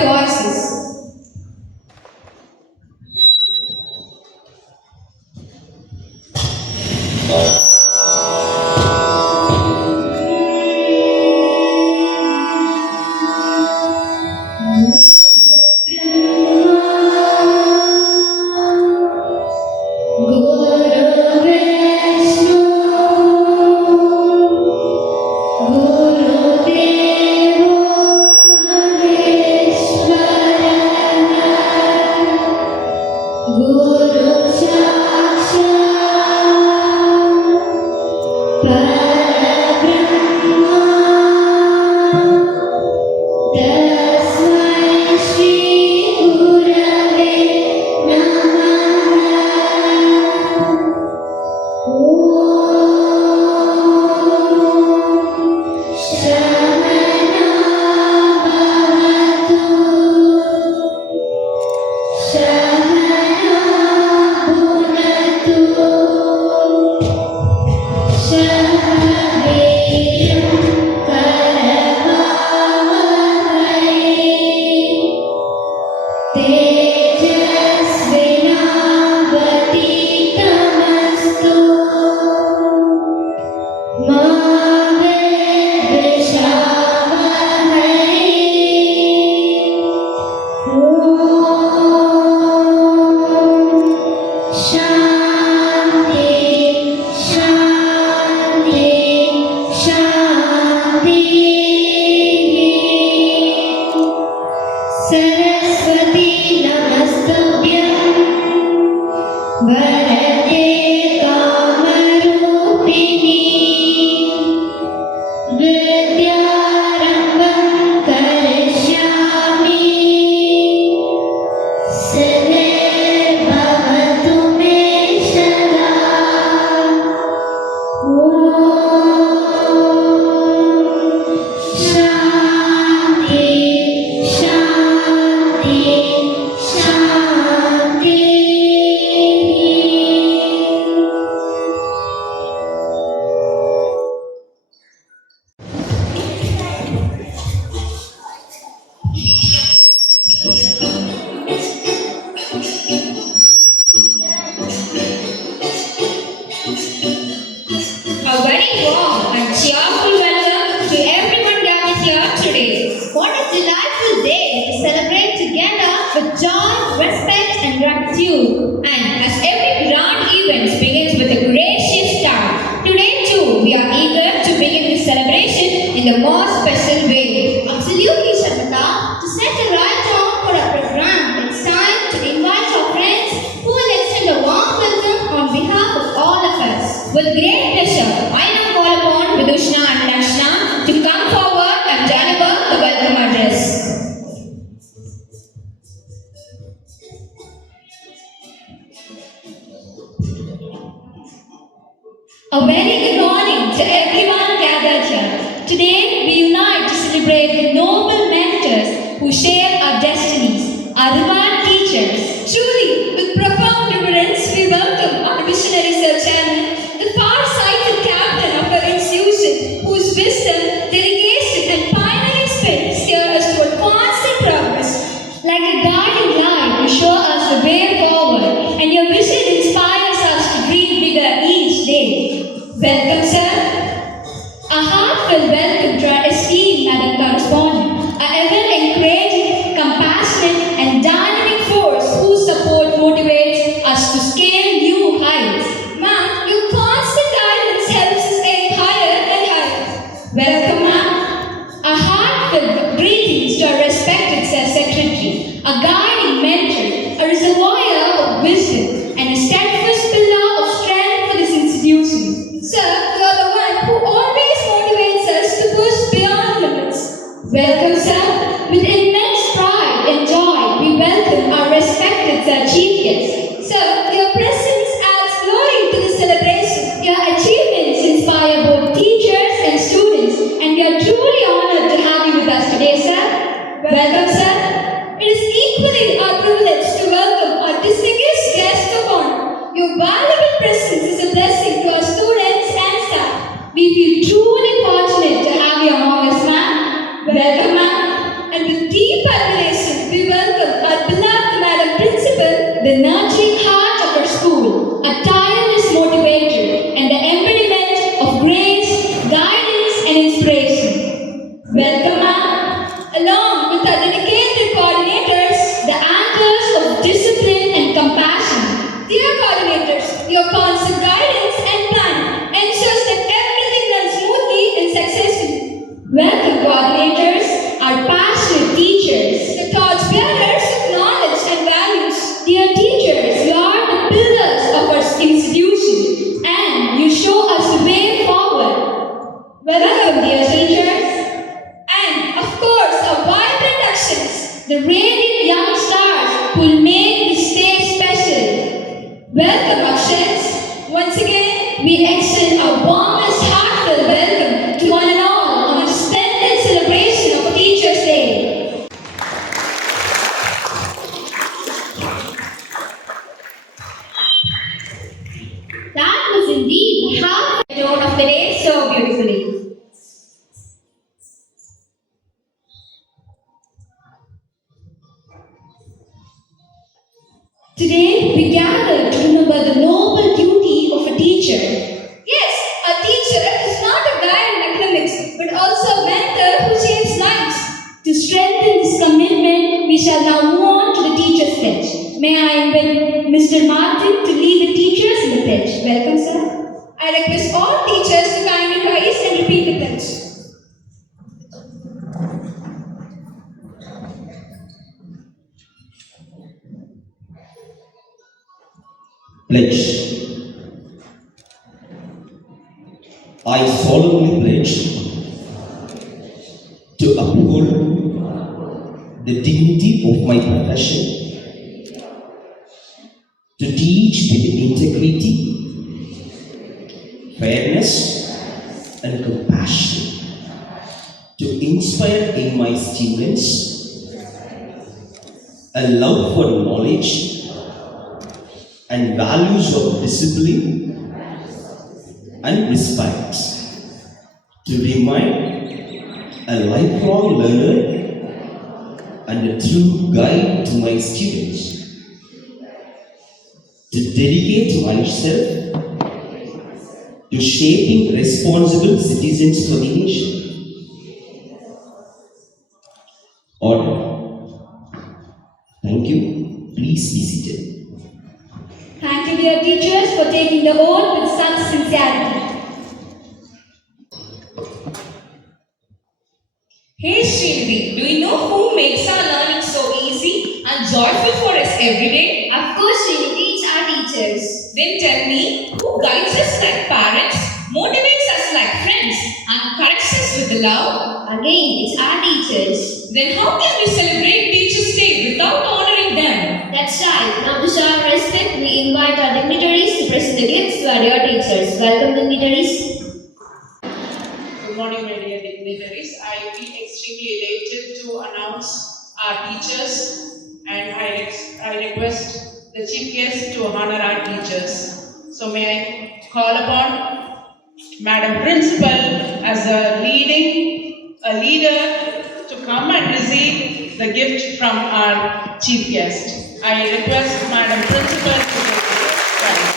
your voices. A very warm and cheerful welcome to everyone gathered here today. What a delightful day to celebrate together with joy, respect and gratitude. And as every grand event begins with a gracious start, today too we are eager to begin this celebration in the most special way. Absolutely, Shabata. To set the right tone for our program, it's time to invite our friends who will extend a warm welcome on behalf of all of us. With great pleasure, I now call upon Vidushna and Dashna to come forward and deliver the welcome address. A very good morning to everyone gathered here. Today we unite to celebrate the noble mentors who share our destinies, our revered teachers. Truly, with profound reverence, we welcome our visionary Sir Chairman, the far-sighted captain of our institution, whose wisdom, dedication and pioneering spirit steer us toward constant progress. Like a guiding light, you show us the way forward, and your vision inspires us to dream bigger each day. Welcome, sir. A heartfelt welcome to our esteemed Madam Correspondent, a ever-encouraging, compassionate and dynamic force whose support motivates us to scale new heights. Ma'am, your constant guidance helps us aim higher and higher. Welcome, ma'am. A heartfelt greetings to our respected Secretary, a guiding mentor, a reservoir of wisdom, and a steadfast pillar of strength for this institution. Sir, you are the one who always motivates us to push beyond limits. Welcome, sir. With immense pride and joy, we welcome our respected Sir Chief Guest. Sir, your presence adds glory to the celebration. Your achievements inspire both teachers and students, and we are truly honored to have you with us today, sir. Welcome, sir. It is equally our privilege to welcome our distinguished guest of honor. Your valuable presence is a blessing to our students and staff. We feel truly fortunate to have you among us, ma'am. Welcome, ma'am. And with deep admiration, the radiant young stars who will make this day special. Welcome, Akshans. Once again, we extend our warmest heartfelt welcome to one and all on this splendid celebration of Teachers' Day. That was indeed how The tone of the day so beautifully. Today, we gather to remember the noble duty of a teacher. Yes, a teacher is not a guide in academics, but also a mentor who shapes lives. To strengthen this commitment, we shall now move on to the teacher's pledge. May I invite Mr. Martin to lead the teachers in the pledge. Welcome, sir. I request all teachers to kindly rise and repeat the pledge. Pledge. I solemnly pledge to uphold the dignity of my profession, to teach with integrity, fairness, and compassion, to inspire in my students a love for knowledge and values of discipline and respect, to remain a lifelong learner and a true guide to my students, to dedicate myself to shaping responsible citizens for the nation. Order. Thank you. Please be seated. Thank you, dear teachers, for taking the oath with such sincerity. Hey Srinidhi, do you know who makes our learning so easy and joyful for us every day? of course Srinidhi, it's our teachers. Then tell me, who guides us like parents, motivates us like friends, and corrects us with love? Again, it's our teachers. Then how can we celebrate Teachers' Day without honoring them? That's right. Now to show our respect, we invite our dignitaries to present the gifts to our dear teachers. Welcome, dignitaries. Good morning, my dear dignitaries. I feel extremely elated to announce our teachers, and I request the chief guest to honor our teachers. So may I call upon Madam Principal as a leader to come and receive the gift from our chief guest. I request Madam Principal to take the prize.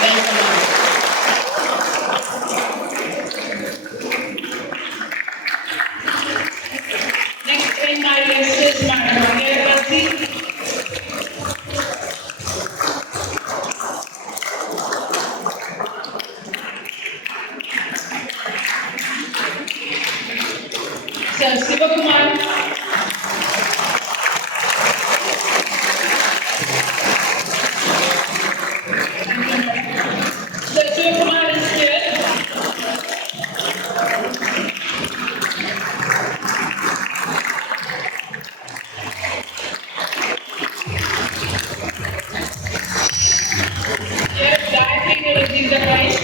Welcome, ma'am. Next in my list is Madam Poetic. Sir Sivakumar. Sir Sivakumar is here. Yes, Gayatri will receive the prize.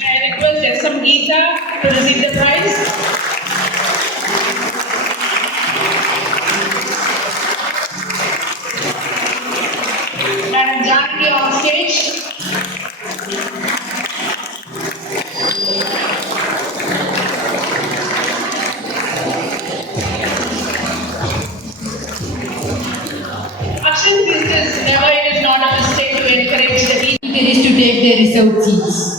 I request SM Geeta to receive the prize. Madam Janaki on stage. Action, it is not a mistake to encourage the Dignitaries to take their reserved seats.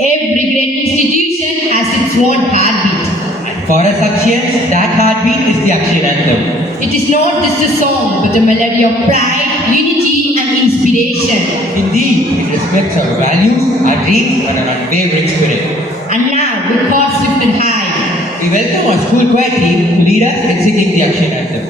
Every great institution has its own heartbeat. For us Akshayans, that heartbeat is the Akshayan anthem. It is not just a song, but a melody of pride, unity, and inspiration. Indeed, it reflects our values, our dreams, and our unwavering spirit. And now, with hearts lifted high, We welcome our school choir team to lead us in singing the Akshayan anthem.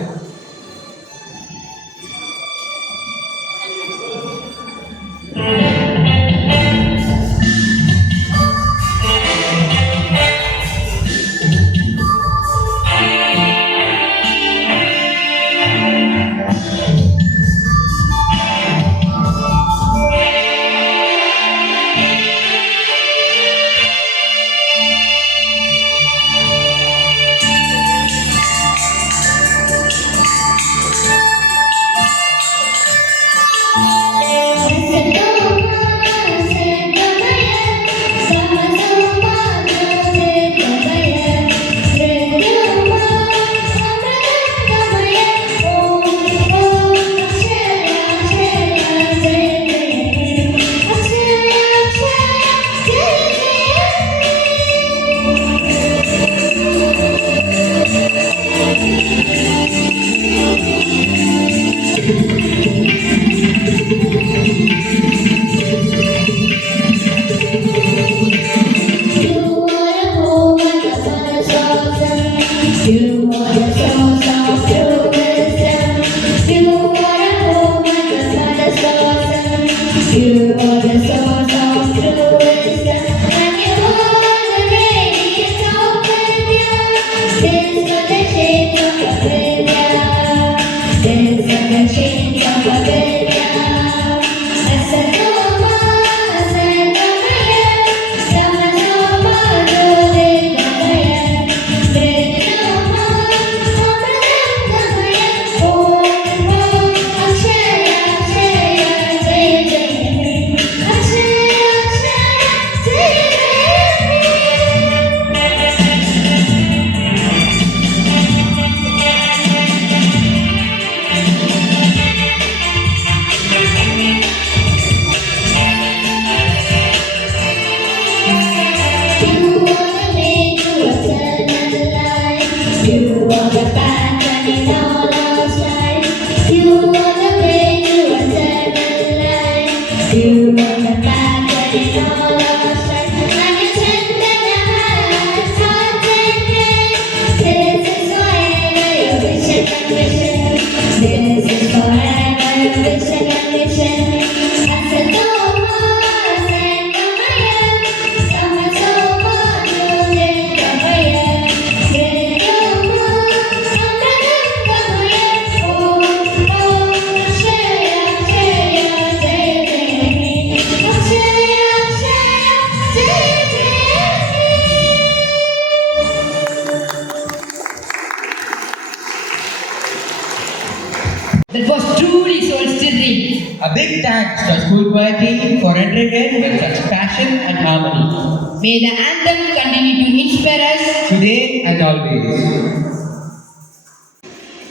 that was truly soul-stirring. A big thanks to our school choir team for entering it with such passion and harmony. May the anthem continue to inspire us. Today and always.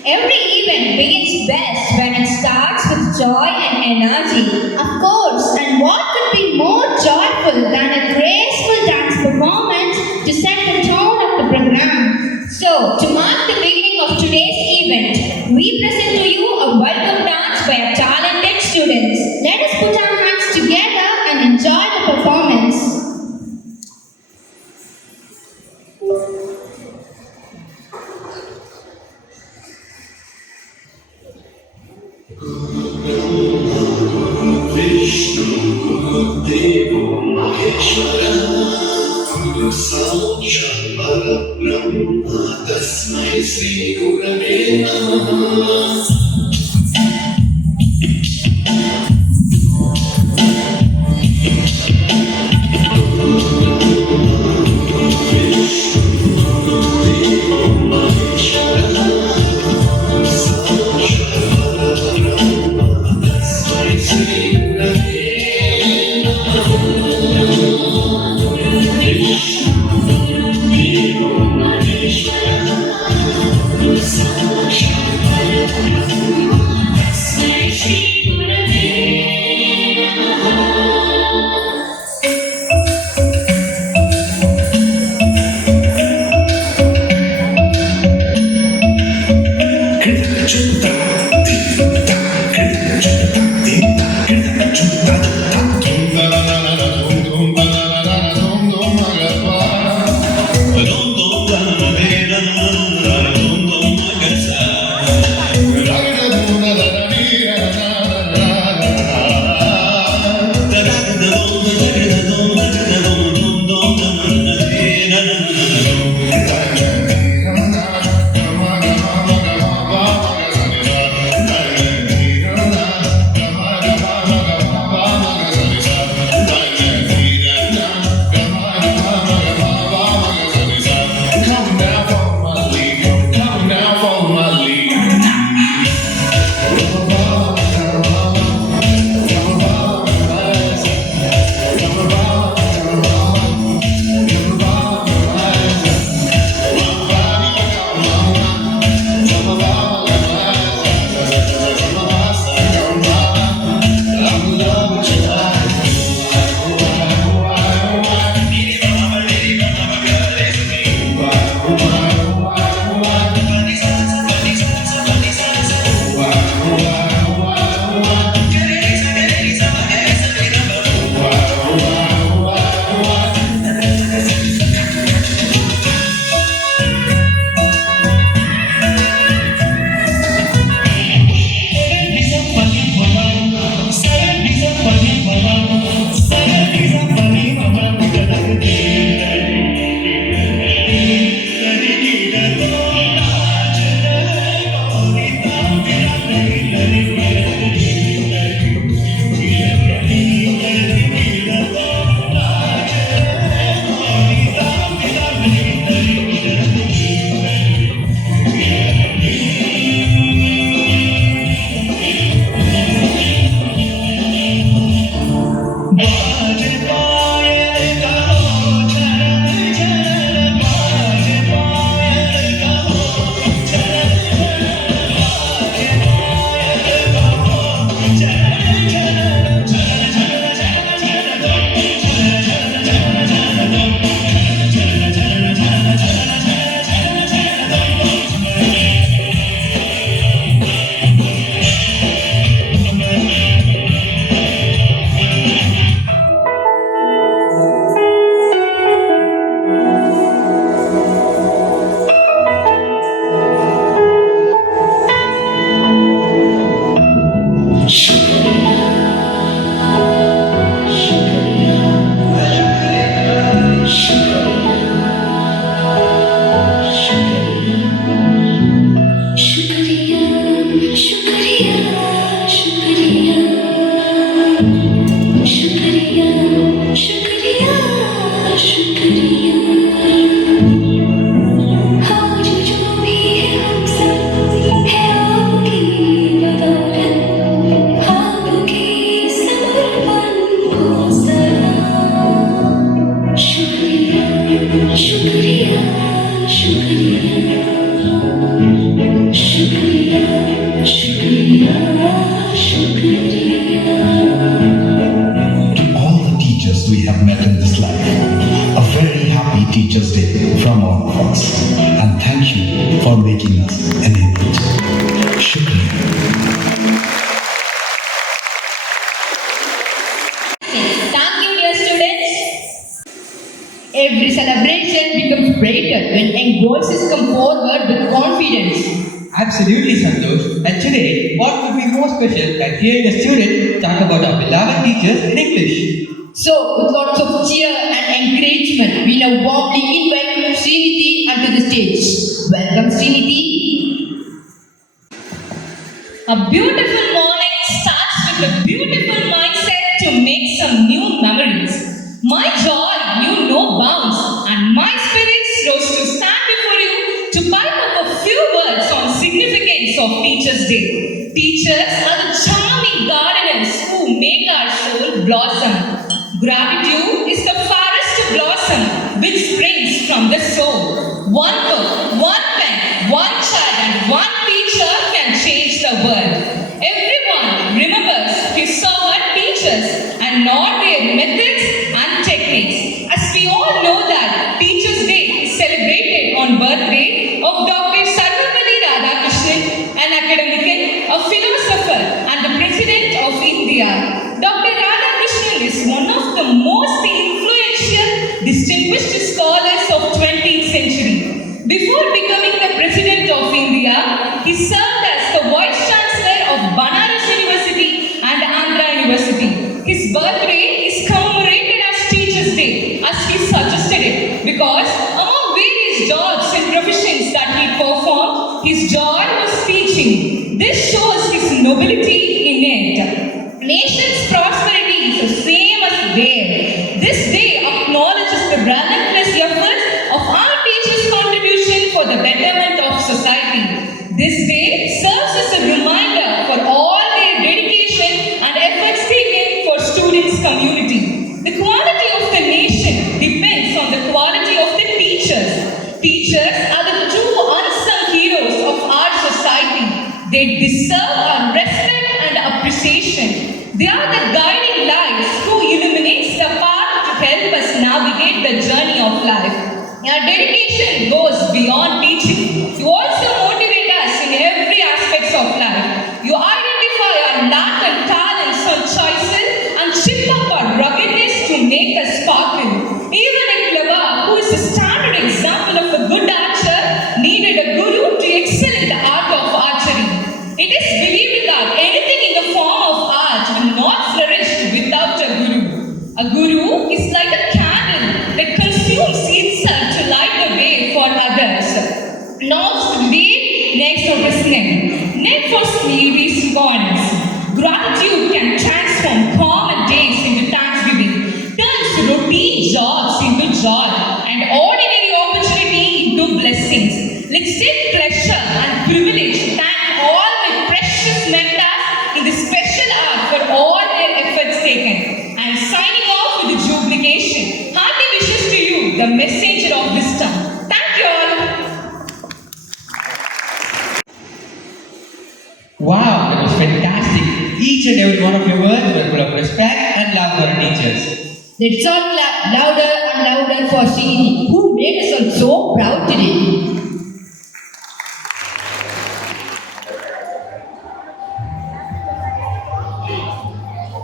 Every event begins best when it starts with joy and energy. Of course, and what could be more joyful than a graceful dance performance to set the tone of the program? So, to mark the beginning of today's event, we present to you a welcome dance by our talented students. Let us put our hands together and enjoy the performance. Vishnu Devo Maheshwara Sakshat Parabrahma Tasmai Sri Gurave Teachers Day from all of us. And thank you for making us enabled. Shukriya. Thank you, dear students. Every celebration becomes brighter when young voices come forward with confidence. Absolutely, Santosh. And today, what could be more special than hearing a student talk about our beloved teachers in English? So, with lots of cheer and encouragement, we now warmly invite Srinidhi onto the stage. Welcome, Srinidhi. A beautiful morning starts with a beautiful mindset to make some new memories. My joy knew no bounds, and my spirits rose to stand before you to pipe up a few words on significance of Teachers' Day. Teachers are the charming gardeners who make our soul blossom. Gratitude is the forest blossom which springs from the soul. One book, one pen, one child, and one teacher can change the world. Everyone remembers his or her teachers and not their methods and techniques. As we all know that Teachers' Day is celebrated on birthday of Dr. Celebratory, an academic, a philosopher, and the President of India. Dr. Radhakrishnan is one of the most influential, distinguished scholars of 20th century. Before becoming the President of India, he served as the Vice Chancellor of Banaras University and Andhra University. His birthday is commemorated as Teachers' Day, as he suggested it, because among various jobs and professions that he performed, his joy was teaching. This shows his nobility in it. Nation's prosperity is the same as theirs. This day acknowledges the relentless efforts of our teachers' contribution for the betterment of society. This day serves as a reminder for all their dedication and efforts taken for students' community. The quality of the nation depends on the quality of the teachers. Teachers are the true unsung heroes of our society. They deserve our respect and appreciation. They are the guiding lights who illuminates the path to help us navigate the journey of life. Our dedication goes beyond teaching. You also motivate us in every aspect of life. You identify our lack and talents and choices and chip up our ruggedness to make us sparkle. Even a clever, who is a standard example of a good archer, needed a guru to excel in the art of archery. It is believed that anything in the form of art will not flourish without a guru. A guru is like a candle that consumes itself to light the way for others. Now, today, next of his name. Name for sleep is bonus. Gratitude can transform common days into thanksgiving, turns routine jobs into joy, and ordinary opportunity into blessings. Let's take pleasure and privilege to thank all my precious mentors in this special art for all their efforts taken. I am signing off with the jubilation. Hearty wishes to you, the messenger of wisdom. Thank you all. Wow, that was fantastic. Each and every one of your words were full of respect and love for our teachers. Let's all clap louder and louder for Srini, who made us all so proud today.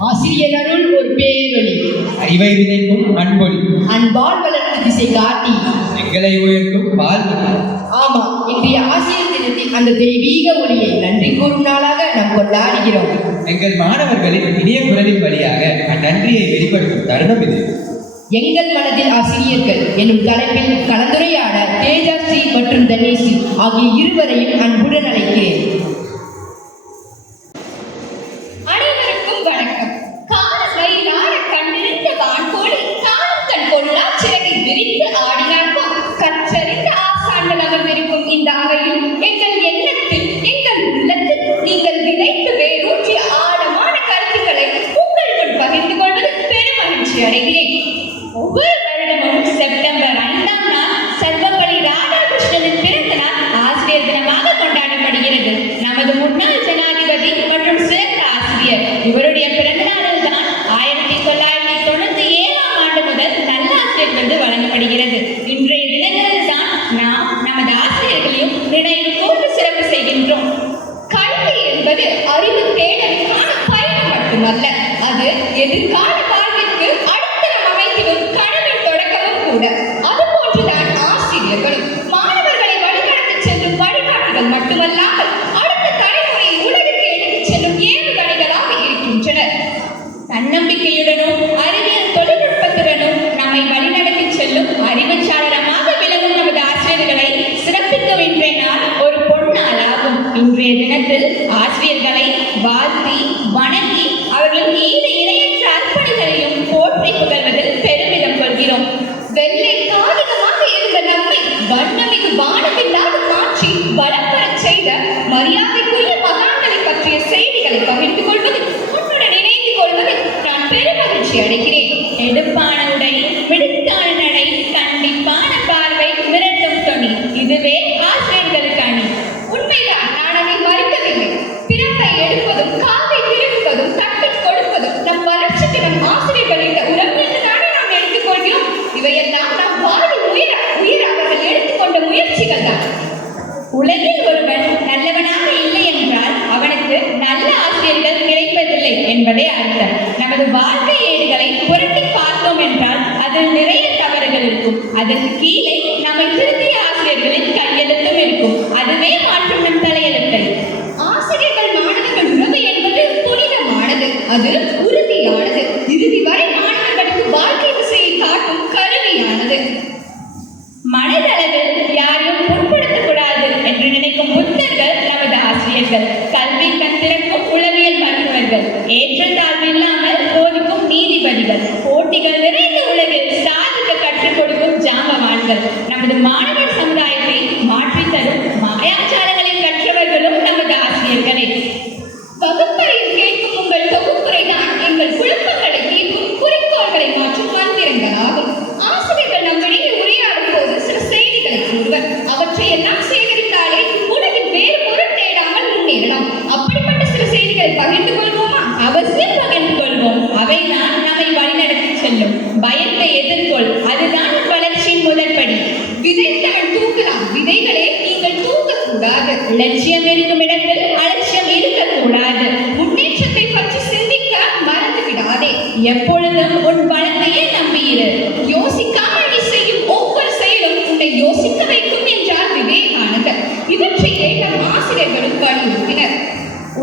ஆசிரியர் அருள் ஒரு பேரொளி, அறிவை விதைக்கும் அன்பொழி, அன்பால் வளர்ந்து திசை காட்டி எங்களை உயர்த்தும் வாழ்வொழி. ஆமா, இன்றைய ஆசிரியர் தினத்தில் அந்த தெய்வீக ஒளியை நன்றி கூறும் நாளாக நாம் கொண்டாடுகிறோம். எங்கள் மாணவர்களின் இனிய குரலின் வழியாக அந்நன்றியை வெளிப்படுத்தும் தருணம் இது. எங்கள் மனதில் ஆசிரியர்கள் என்னும் தலைப்பில் கலந்துரையாட தேஜாஸ்ரீ மற்றும் தனேஸ்ரீ ஆகிய இருவரையும் அன்புடன் அழைக்கிறேன். அனைவருக்கும் வணக்கம். கால வயிறார கண்ணிருந்த வான்கோழி காலம் தன் கொள்ளா சிறகை விரித்து ஆடினார்க்கும் கற்றறிந்த ஆசான்கள் அமர்ந்திருக்கும் இந்த அவையில் எங்கள் எண்ணத்தில், எங்கள் உள்ளத்தில் நீங்கள் விதைத்து வேரூற்றிய ஆழமான கருத்துக்களை உங்கள் முன் பகிர்ந்து கொள்வது பெருமகிழ்ச்சி அடைகிறேன். ஒவ்வொரு வருடமும் செப்டம்பர் 5ஆம் நாள் சர்வப்பள்ளி ராதாகிருஷ்ணனின் பிறந்த நாள் ஆசிரியர் தினமாக கொண்டாடப்படுகிறது. இன்றைய தினத்தில் ஆசிரியர்களை வாழ்த்தி வணங்கி அவர்களின் ஈடு இணையற்ற அர்ப்பணிகளையும் போற்றி புகழ்வதில் பெருமிதம் கொள்கிறோம். வெள்ளை காகிதமாக இருந்த நம்மை வண்ணமிகு வானமில்லாத மாற்றி வளம் பெறச் செய்த மரியாதைக்குரிய மகான்களை பற்றிய செய்திகளை பகிர்ந்து கொள்வதில் உன்னுடன் இணைந்து கொள்வதில் நான் பெருமகிழ்ச்சி அடைகிறேன். எடுப்பான உடை, மிடுக்கான நடை, கண்டிப்பான பார்வை, மிரட்டும் தொனி, இதுவே ஆசிரியர்களுக்கு அணி. உண்மைதான், நான் அதை மறுக்கவில்லை. பிறப்பை எடுப்பதும் காவை திருப்பதும் தட்டி கொடுப்பதும் நம் வளர்ச்சிக்கு நம் ஆசிரியர்களிட உறவு என்று தானே நாம் எடுத்துக்கொள்கிறோம். இவையெல்லாம் நம் வாழ்வில் உயிர அவர்கள் எடுத்துக்கொண்ட முயற்சிகள் தான். உலகில் ஒருவன் நல்லவனாக இல்லை என்றால் அவனுக்கு நல்ல ஆசிரியர்கள் கிடைப்பதில்லை என்பதே அர்த்தம். நமது வாழ்க்கை ஏடுகளை புரட்டி பார்த்தோம் என்றால் அதில் நிறைய தவறுகள் இருக்கும். அதற்கு கீழே நம்மை திருத்திய ஆசிரியர்களின் கையெழுத்தும் இருக்கும். அதுவே மாற்றும் நம் தலையெழுத்தை. ஆசிரியர்கள் மாணவர்கள் உறவு என்பது புனிதமானது, அது உறுதியானது, இறுதி வரை மாணவர்களுக்கு வாழ்க்கை திசையை காட்டும் கருவியானது. மனதளவில் யாரையும் புண்படுத்தக்கூடாது என்று நினைக்கும் புத்தர்கள் நமது ஆசிரியர்கள். கல்வி கத்திரக்கும் உளவியல் மருத்துவர்கள். ஏற்றத்தாழ்வு இல்லாமல் போதிக்கும் நீதிபதிகள். போட்டிகள் நிறைந்த உலகில் சாதிக்க கற்றுக் கொடுக்கும் ஜாம்பவான்கள். நமது மாணவர் சமுதாயத்தை மாற்றித் தரும் மாயாச்சாரங்களில் கற்றவர்களும் நமது ஆசிரியர்களே. வகுப்பறையில் கேட்கும் உங்கள் தொகுப்புரை தான் எங்கள் குழப்பங்களை தீர்க்கும் குறிக்கோள்களை மாற்றும் மந்திரங்களாகும். ஆசிரியர்கள் நம்மிடையே உரையாடும் போது சில செய்திகளை கூறுவர். அவற்றை எல்லாம் சேகரித்தாலே உலகில் வேறு பொருள் தேடாமல் முன்னேறலாம். அப்படிப்பட்ட சில செய்திகளை பகிர்ந்து கொள்வோமா? அவசியம் பகிர்ந்து கொள்வோம். அவைதான் நம்மை வழிநடத்தி செல்லும். பயத்தை எதிர்கொள், அதுதான் வளர்ச்சியின் முதல் படி. விதைத்தவன் தூக்கலாம், விதைகளே நீங்கள் தூக்கக்கூடாது. லட்சியம் இருக்கும் இடத்தில் அலட்சியம் இருக்கக்கூடாது. முன்னேற்றத்தை பற்றி சிந்திக்க மறந்து விடாதே. எப்பொழுதும் உன் பலத்தையே நம்பியிரு. யோசிக்காமல் நீ செய்யும் ஒவ்வொரு செயலும் உன்னை யோசிக்க வைக்கும் என்றார் விவேகானந்தர். இவற்றையே நம் ஆசிரியர்களும் வலியுறுத்தினர்.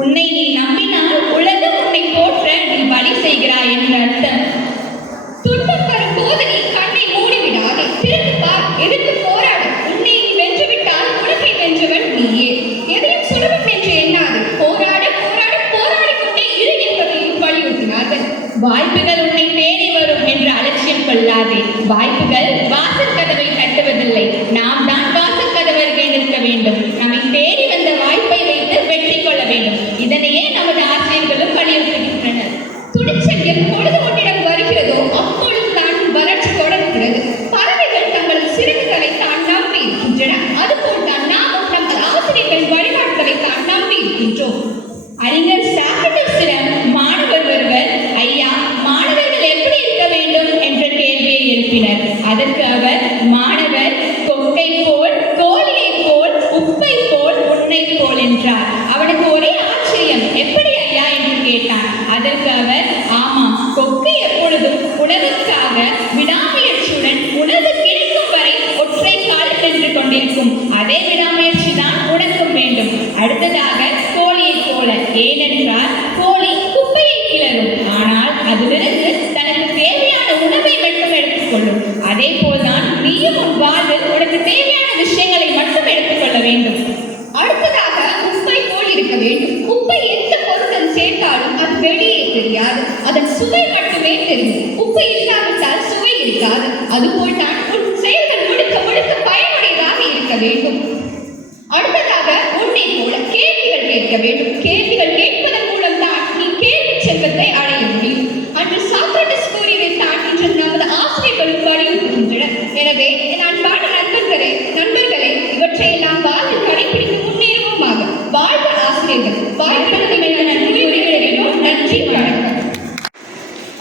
உன்னை நீ நம்பினால் உலகம் உன்னை போற்ற நீ வழி செய்கிறாய் என்ற அர்த்தம். துன்பம் வரும் போது நீ கண்ணை மூடிவிடாதே. திறந்து பார், எதிர்த்து போராடு. உன்னை நீ வென்றுவிட்டால் உலகை வென்றவன் நீயே. எதையும் சுலபம் என்று எண்ணாது. போராடு போராடு போராடி கொண்டே இரு என்பதையும் வலியுறுத்தினார்கள். வாய்ப்புகள் உன்னை தேடி வரும் என்று அலட்சியம் கொள்ளாதே. வாய்ப்புகள் வாசல் கதவை தட்டுவதில்லை, நாம் தான் வாசல் கதவு அருகே நிற்க வேண்டும். நம்மை தேடி வந்த வாய்ப்பை வைத்து வெற்றி கொள்ள வேண்டும். இதனையே நமது ஆசிரியர்களும் வலியுறுத்துகின்றனர். துணிச்சல் எப்பொழுது உன்னிடம் வருகிறதோ அப்பொழுதுதான் வளர்ச்சி தொடர்கிறது. பறவைகள் தங்கள் சிறகுகளை தான் நம்பி இருக்கின்றன. அதுபோல் தான் நாமும் நமது ஆசிரியர்கள் வழிபாடுகளை தான் நம்பி இருக்கின்றோம். அறிஞர் சாக்ரட்டிஸிடம் மாணவர் ஒருவர், ஐயா, மாணவர்கள் எப்படி இருக்க வேண்டும் என்ற கேள்வியை எழுப்பினர். அதற்கு அவர், மாணவர் கொக்கை போல், கோழியை போல், உப்பை போல், உன்னை போல் என்றார். அவனுக்கு ஒரே ஆச்சரியம், எப்படி ஐயா என்று கேட்டான். அதற்கு அவர், ஆமாம், கொக்கை எப்பொழுதும் உணவுக்காக விடாமுயற்சியுடன் உணவு கிடைக்கும் வரை ஒற்றை காலில் நின்று கொண்டிருக்கும். அதே விடாமுயற்சி தான் உனக்கும் வேண்டும். அடுத்ததாக கோழியை போல, ஏனென்றால் கோழி குப்பையை கிளறும், ஆனால் அதிலிருந்து தனக்கு தேவையான உணவை மட்டும் எடுத்துக்கொள்ளும். அதே போல்தான் நீயும் உன் வாழ்வில் உனக்கு தேவையான விஷயங்களை மட்டும் எடுத்துக்கொள்ள வேண்டும். அடுத்ததாக உப்பை போல் இருக்க வேண்டும். உப்பை எந்த பொருளுடன் சேர்த்தாலும் அது வெளியே தெரியாது, அதன் சுவை மட்டுமே தெரியும். உப்பு இல்லாவிட்டால் சுவை இருக்காது. அதுபோல் தான் உன் செயல்கள் முழுக்க முழுக்க பயனுடையதாக இருக்க வேண்டும். அடுத்ததாக உன்னை போல கேள்விகள் கேட்க வேண்டும். கேள்விகள் கேட்பதன் மூலம் தான் நீ கேள்வி செல்வத்தை அடைய முடியும். அன்று சாக்ரட்டிஸ் கூறியதை தான் இன்று நமது ஆசிரியர்களும் வலியுறுத்துகின்றனர். எனவே என் அன்பான நண்பர்களே, இவற்றையெல்லாம் வாழ்வில் கடைபிடித்து முன்னேறுவோமாக. வாழ்க ஆசிரியர்கள். வாய்ப்புகளுக்கு நன்றி, வணக்கம்.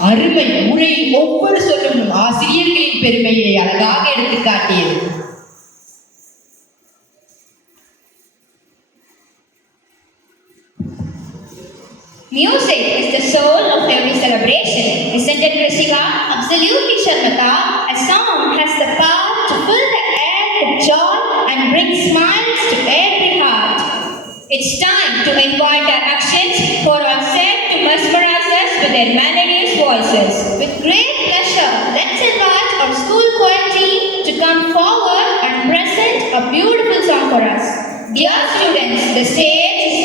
அருமை உரையில் ஒவ்வொரு சொல்லும் ஆசிரியர்களின் பெருமையை அழகாக எடுத்து காட்டியது. Music is the soul of every celebration. Isn't it, Risika? Absolutely, Sharmata. A song has the power to fill the air with joy and bring smiles to every heart. It's time to invite our actions for our set to mesmerize us with their melodious voices. With great pleasure, let's invite our school choir team to come forward and present a beautiful song for us. Dear students, the stage is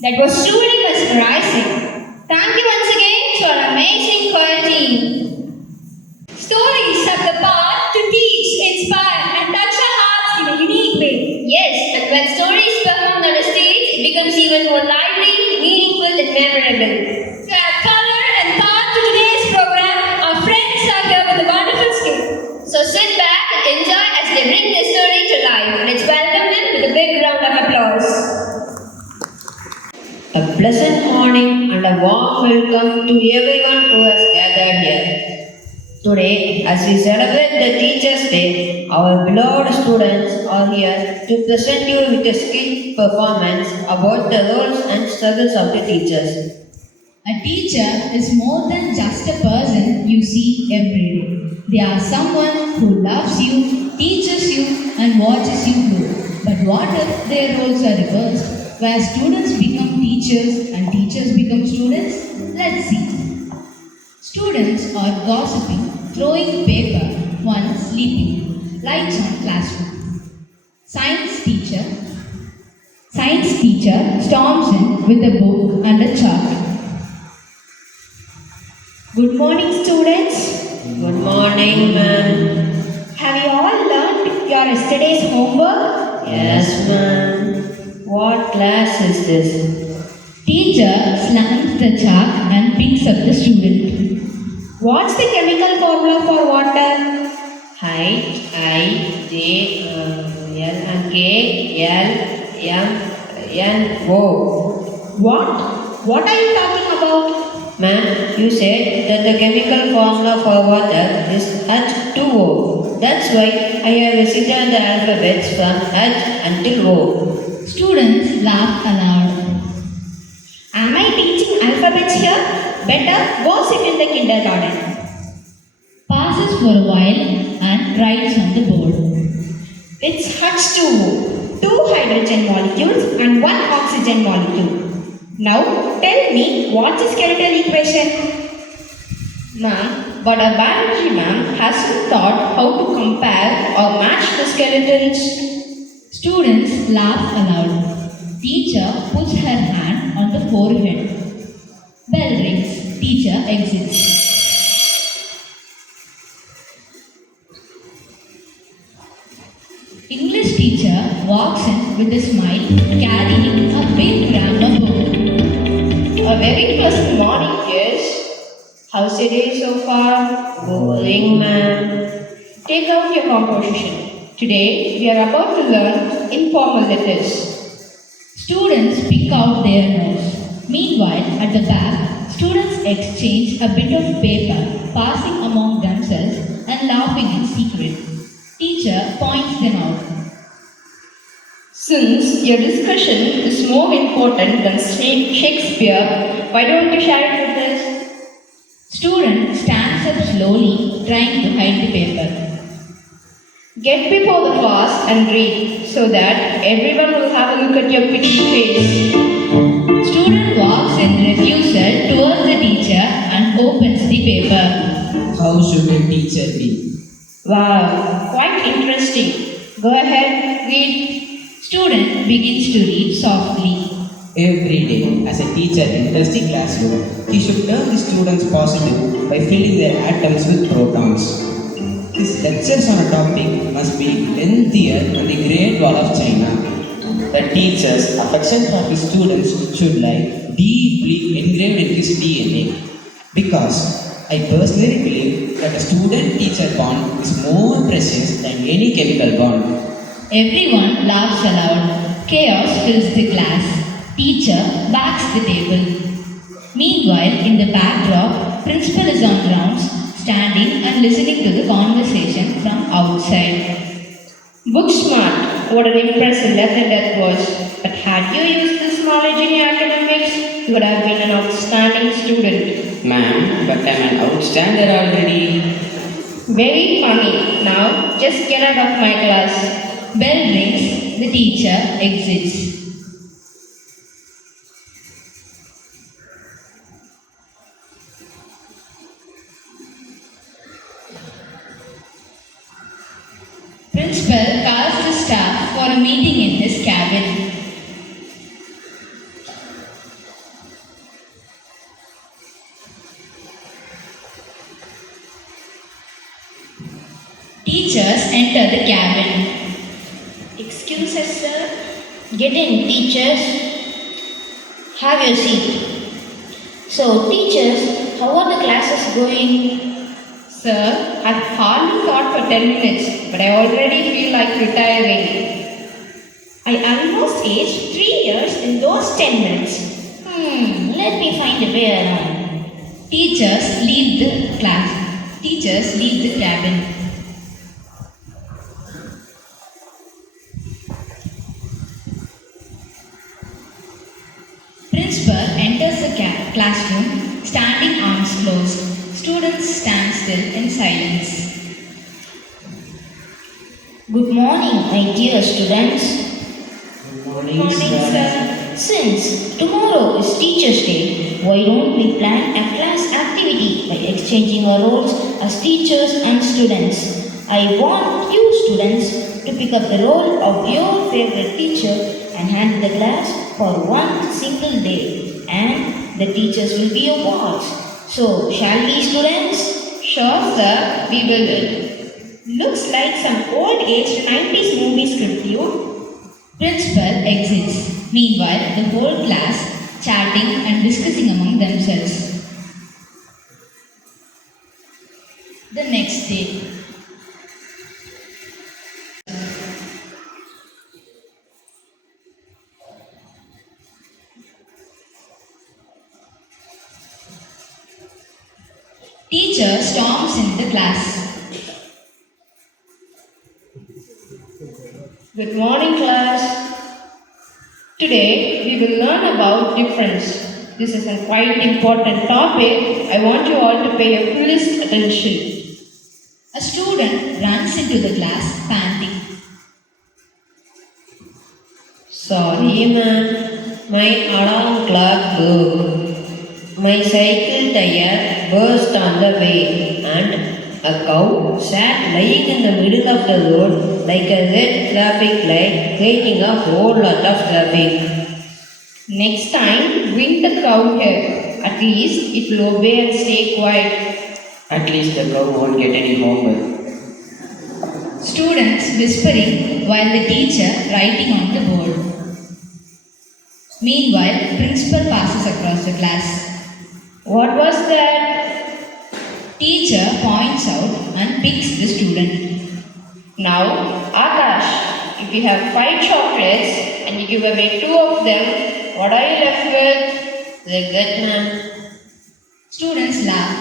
That was truly mesmerizing. Thank you once again to our amazing choir team. Stories have the power to teach, inspire, and touch our hearts in a unique way. Yes, and when stories performed on the stage, it becomes even more lively, meaningful, and memorable. To add color and thought to today's program, our friends are here with a wonderful skit. So sit back and enjoy as they bring their story to life. Let's welcome them with a big round of applause. A pleasant morning and a warm welcome to everyone who has gathered here. Today, as we celebrate the Teachers' Day, our beloved students are here to present you with a skit performance about the roles and struggles of the teachers. A teacher is more than just a person you see every day. They are someone who loves you, teaches you, and watches you grow. But what if their roles are reversed, where students become teachers and teachers become students? Let's see. Students are gossiping, throwing paper, one sleeping. Lights on classroom. Science teacher storms in with a book and a chart. Good morning, students. Good morning, ma'am. Have you all learned your yesterday's homework? Yes, ma'am. What class is this? Teacher slams the chalk and picks up the student. What's the chemical formula for water? H-I-J-K-L-M-N-O. What are you talking about? Ma'am, you said that the chemical formula for water is H2O. That's why I have recited the alphabets from H until O. Students laugh aloud. Am I teaching alphabets here? Better go sit in the kindergarten. Passes for a while and writes on the board. It's H2O, 2 hydrogen molecules and 1 oxygen molecule. Now tell me what's the skeletal equation? Ma'am, but a biology ma'am hasn't thought how to compare or match the skeletons. Students laugh aloud. Teacher puts her hand on the forehead. Bell rings. Teacher exits. English teacher walks in with a smile, carrying a big grammar book. A very pleasant morning, kids. How's your day so far? Boring, ma'am. Take out your composition. Today, we are about to learn informal letters. Students pick out their notes. Meanwhile, at the back, students exchange a bit of paper, passing among themselves and laughing in secret. Teacher points them out. Since your discussion is more important than Shakespeare, why don't you share it with us? Student stands up slowly, trying to hide the paper. Get before the class and read, so that everyone will have a look at your pretty face. Student walks in refusal towards the teacher and opens the paper. How should a teacher be? Wow, quite interesting. Go ahead, read. Student begins to read softly. Every day, as a teacher enters the classroom, he should turn the students positive by filling their atoms with protons. His lectures on a topic must be lengthier than the Great Wall of China. The teacher's affection for his students should lie deeply engraved in his DNA. Because I personally believe that a student-teacher bond is more precious than any chemical bond. Everyone laughs aloud. Chaos fills the class. Teacher backs the table. Meanwhile, in the backdrop, principal is on rounds, standing and listening to the conversation from outside. Book smart. What an impressive lesson that was. But had you used this knowledge in your academics, you would have been an outstanding student. Ma'am, but I'm an outstander already. Very funny. Now, just get out of my class. Bell rings. The teacher exits. Principal calls the staff for a meeting in his cabin. Teachers enter the cabin. Excuses, sir. Get in, teachers. Have your seat. So, teachers, how are the classes going? Sir, I've hardly taught for 10 minutes, but I already feel like retiring. I almost aged 3 years in those 10 minutes. Let me find a way around. Teachers leave the class. Teachers leave the cabin. Principal enters the classroom, standing arms closed. Students stand still in silence. Good morning, my dear students. Good morning, sir. Since tomorrow is Teachers' Day, why don't we plan a class activity by exchanging our roles as teachers and students? I want you students to pick up the role of your favorite teacher and handle the class for one single day, and the teachers will be your boss. So, shall we, students? Sure, sir, we will. Looks like some old-aged 90s movie script, you. Principal exits. Meanwhile, the whole class chatting and discussing among themselves. The next day. Teacher storms in the class. Good morning, class. Today, we will learn about difference. This is a quite important topic. I want you all to pay your fullest attention. A student runs into the class panting. Sorry, ma'am. My alarm clock broke. My cycle tire burst on the way, and a cow sat lying in the middle of the road like a red traffic light, creating a whole lot of traffic. Next time, bring the cow here. At least it will obey and stay quiet. At least the cow won't get any homework. Students whispering while the teacher writing on the board. Meanwhile, principal passes across the class. What was that? Teacher points out and picks the student. Now, Akash, if you have 5 chocolates and you give away 2 of them, what are you left with? Regret, ma'am. Students laugh.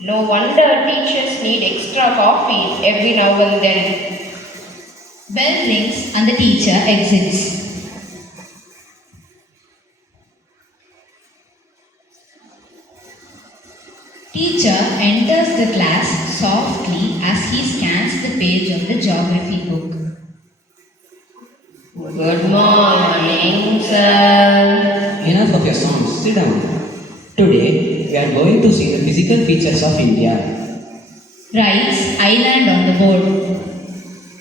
No wonder teachers need extra coffee every now and then. Bell rings and the teacher exits. Teacher enters the class softly as he scans the page of the geography book. Good morning, sir. Enough of your songs. Sit down. Today, we are going to see the physical features of India. Writes island on the board.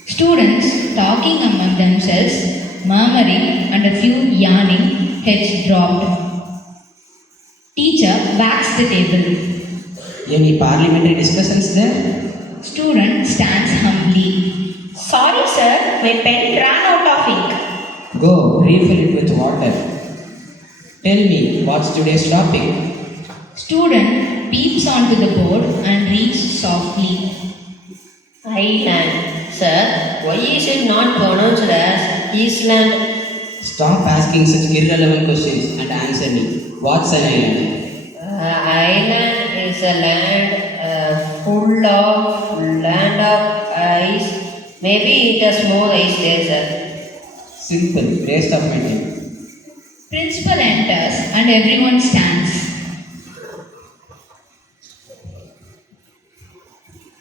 Students talking among themselves, murmuring and a few yawning, heads dropped. Teacher whacks the table. Any parliamentary discussions there? Student stands humbly. Sorry, sir, my pen ran out of ink. Go, refill it with water. Tell me, what's today's topic? Student peeps onto the board and reads softly. Island. Sir, why is it not pronounced as Island? Stop asking such irrelevant questions and answer me. What's an island? Island is a land full of ice. Maybe it has more ice there, sir. Simple, waste of my time. Principal enters and everyone stands.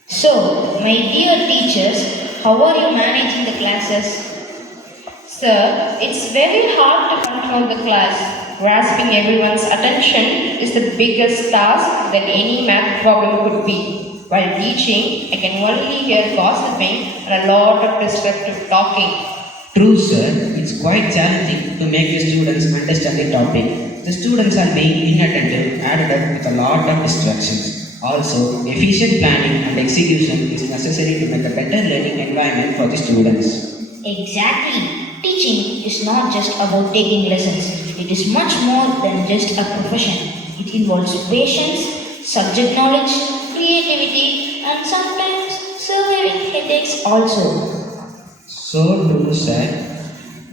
So, my dear teachers, how are you managing the classes? Sir, it's very hard to control the class. Grasping everyone's attention is the biggest task that any math problem could be. While teaching, I can only hear gossiping and a lot of disruptive talking. True, sir. It's quite challenging to make the students understand the topic. The students are being inattentive, added up with a lot of distractions. Also, efficient planning and execution is necessary to make a better learning environment for the students. Exactly. Teaching is not just about taking lessons. It is much more than just a profession. It involves patience, subject knowledge, creativity, and sometimes surviving headaches also. So true, sir.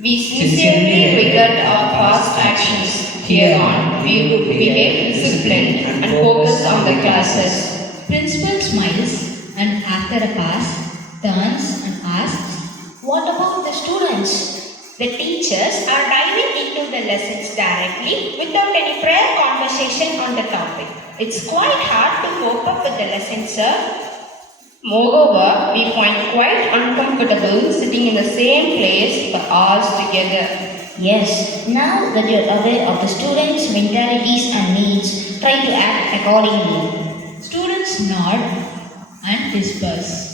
We sincerely regret our past actions. Hereon, we would behave disciplined and focus on the classes. Principal smiles and after a pass, turns and asks, What about the students? The teachers are diving into the lessons directly without any prior conversation on the topic. It's quite hard to cope up with the lesson, sir. Moreover, we find quite uncomfortable sitting in the same place for hours together. Yes, now that you're aware of the students' mentalities and needs, try to act accordingly. students nod and disperse.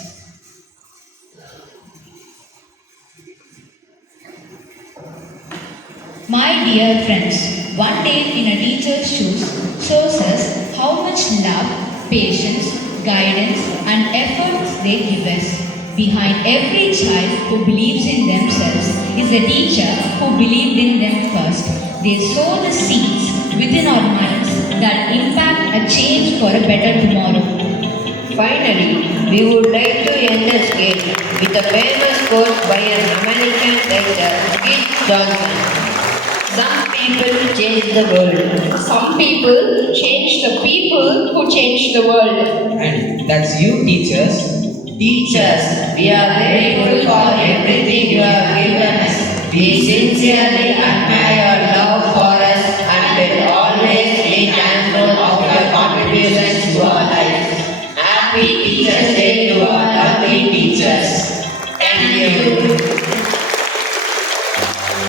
My dear friends, one day in a teacher's shoes shows us how much love, patience, guidance, and efforts they give us. Behind every child who believes in themselves is a teacher who believed in them first. They sow the seeds within our minds that impact a change for a better tomorrow. Finally, we would like to end the skit with a famous quote by an American writer, Skit. Some people change the world. Some people change the people who change the world. And that's you, teachers. Teachers, we are grateful for everything you have given us. We sincerely admire your love for us and will always be thankful of your contributions to our life. Happy Teachers' Day to our lovely teachers. Thank you.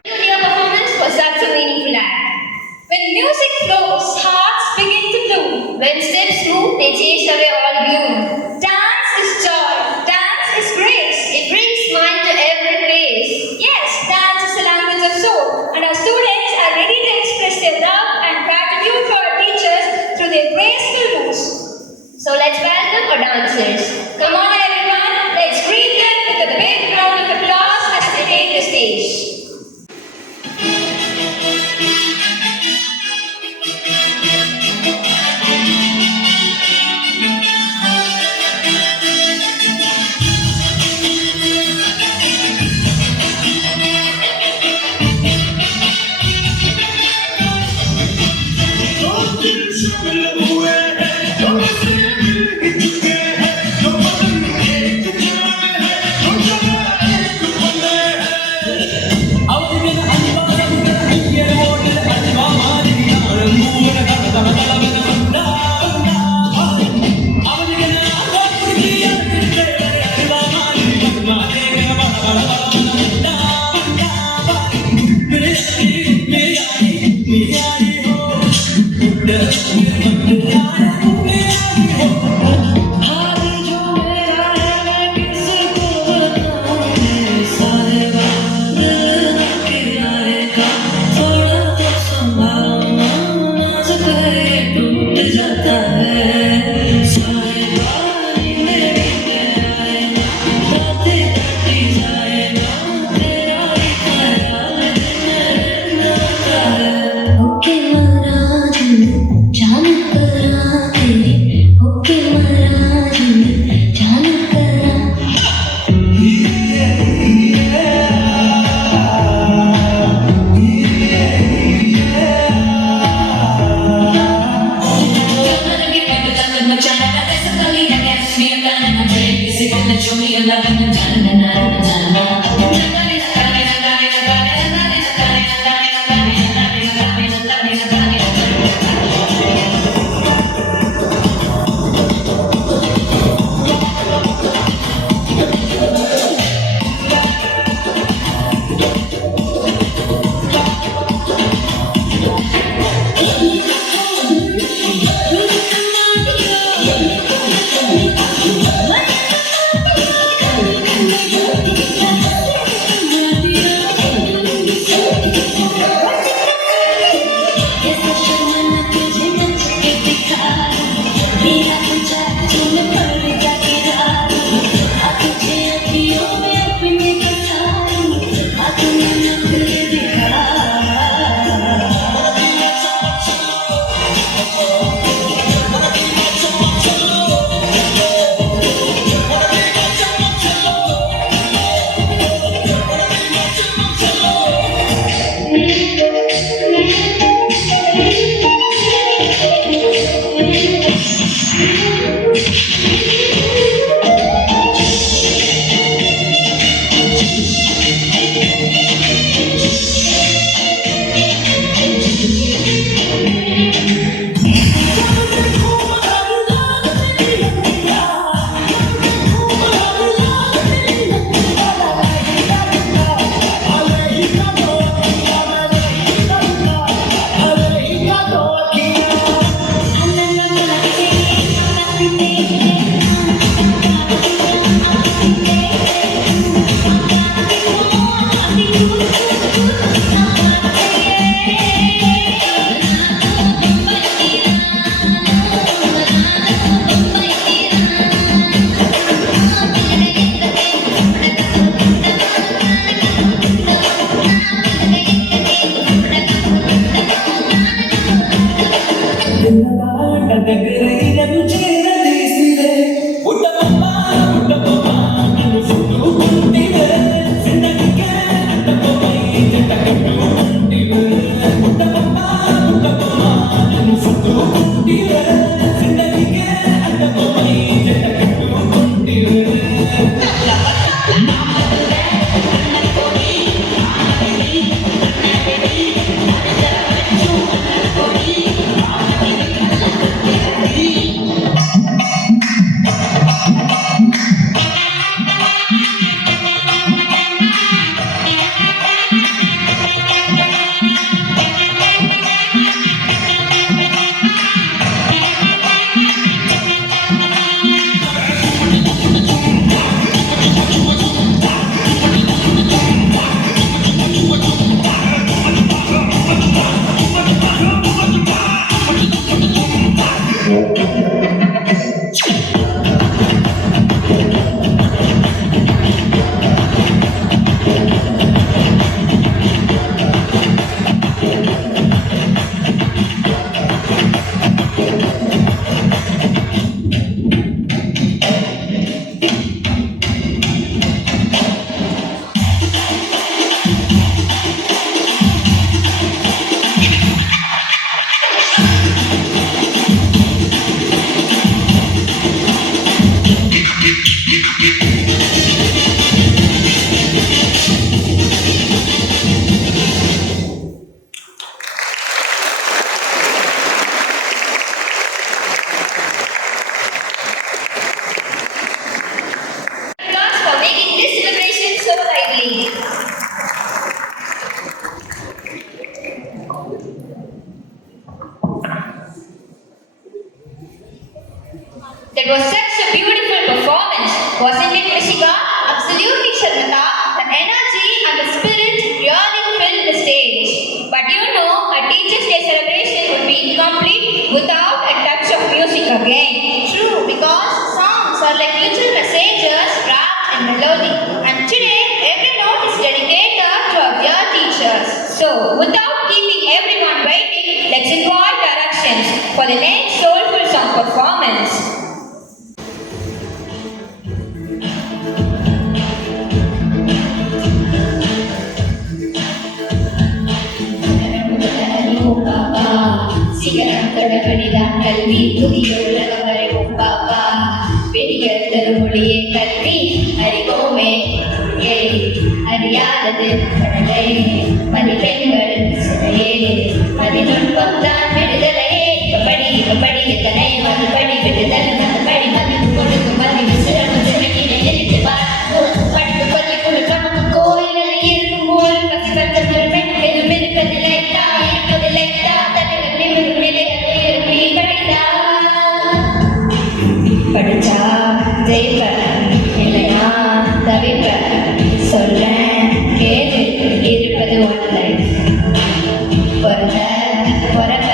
Your performance was such a meaningful act. When music flows, hearts begin to bloom. When steps move, they chase away all gloom. Dance is joy. Dance is grace. It brings smile to every face. Yes, dance is the language of soul, and our students are ready to express their love and gratitude for our teachers through their graceful moves. So let's welcome our dancers. Come on, everyone. Let's greet them with a big round of applause as they take the stage. जान करा तेरी That was such a beautiful performance, wasn't it, Rishika? Absolutely, Sharmata. The energy and the spirit really filled the stage. But you know, a Teachers' Day celebration would be incomplete without a touch of music again. True, because songs are like little messengers wrapped in melody. And today, every note is dedicated to our dear teachers. So, without keeping everyone waiting, let's invite directions for the next soulful song performance. சிகரம் தொடர்படிதான் கல்வி புதியுள்ளகம் வரைவும் பாப்பா பெரியர் தருமொழியே கல்வி அறிவோமே அறியாதது கடலை மதிப்பெண்கள் சிலையே மதிநுட்பம் தான் விடுதலையே இப்படி எத்தனை மறுபடி விடுதல் மறுபடி மதிப்பு கொடுக்கும் மதிப்பு சிறப்பு திறக்கினை நினைத்து படிப்பு பள்ளிக்குழு நமக்கு கோயிலில் இருக்கும் போல் பசிபத்த பெருமை எதுவும் இருப்பதில்லை இருப்பதில்லை படிச்சா ஜெயிப்ப இல்லையா தவிப்ப சொல்ல கேது இருப்பது ஒன்றை பிறந்த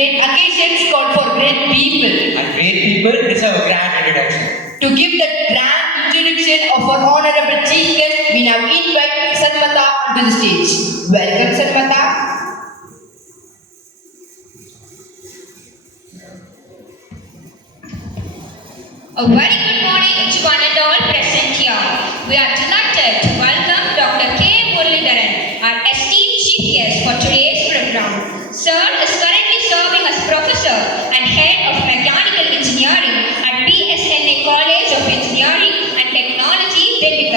Great occasions call for great people. And great people deserve a grand introduction. To give the grand introduction of our honorable chief guest, we now invite Sarmata onto the stage. Welcome, Sarmata. A very good morning to one and all present here. We are delighted to welcome Dr. K. Muralidharan, our esteemed chief guest for today's program. Sir is currently serving as professor and head of mechanical engineering at PSNA College of Engineering and Technology, Delhi.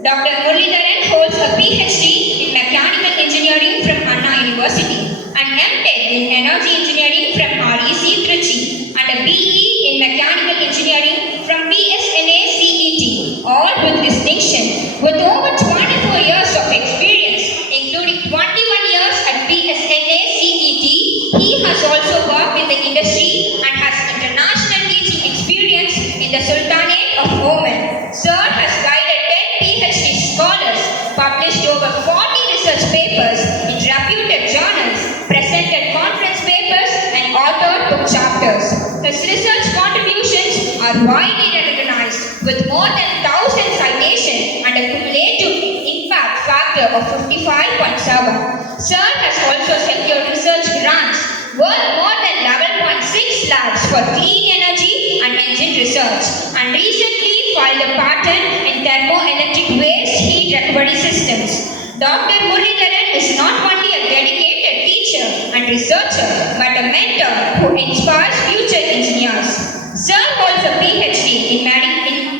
Dr. Muralidharan holds a PhD in mechanical engineering from Anna University, an MTech in energy engineering from REC Trichy, and a BE in mechanical engineering from PSNA CET, all with distinction. With over 24 years of experience, including 21 years at PSNA CET, he has also worked in the industry and has international teaching experience in the Sultanate of Oman. Sir has guided 10 PhD scholars, published over 40 research papers in reputed journals, presented conference papers, and authored book chapters. His research contributions are widely recognized with more than 1,000 citations and a cumulative impact factor of 55.7. Sir has also secured research grants worth more than 11.6 lakhs for clean energy and engine research, and recently filed a patent in thermoelectric waste heat recovery systems. Dr. Muralidharan is not only a dedicated teacher and researcher, but a mentor who inspires future engineers. Sir holds a PhD in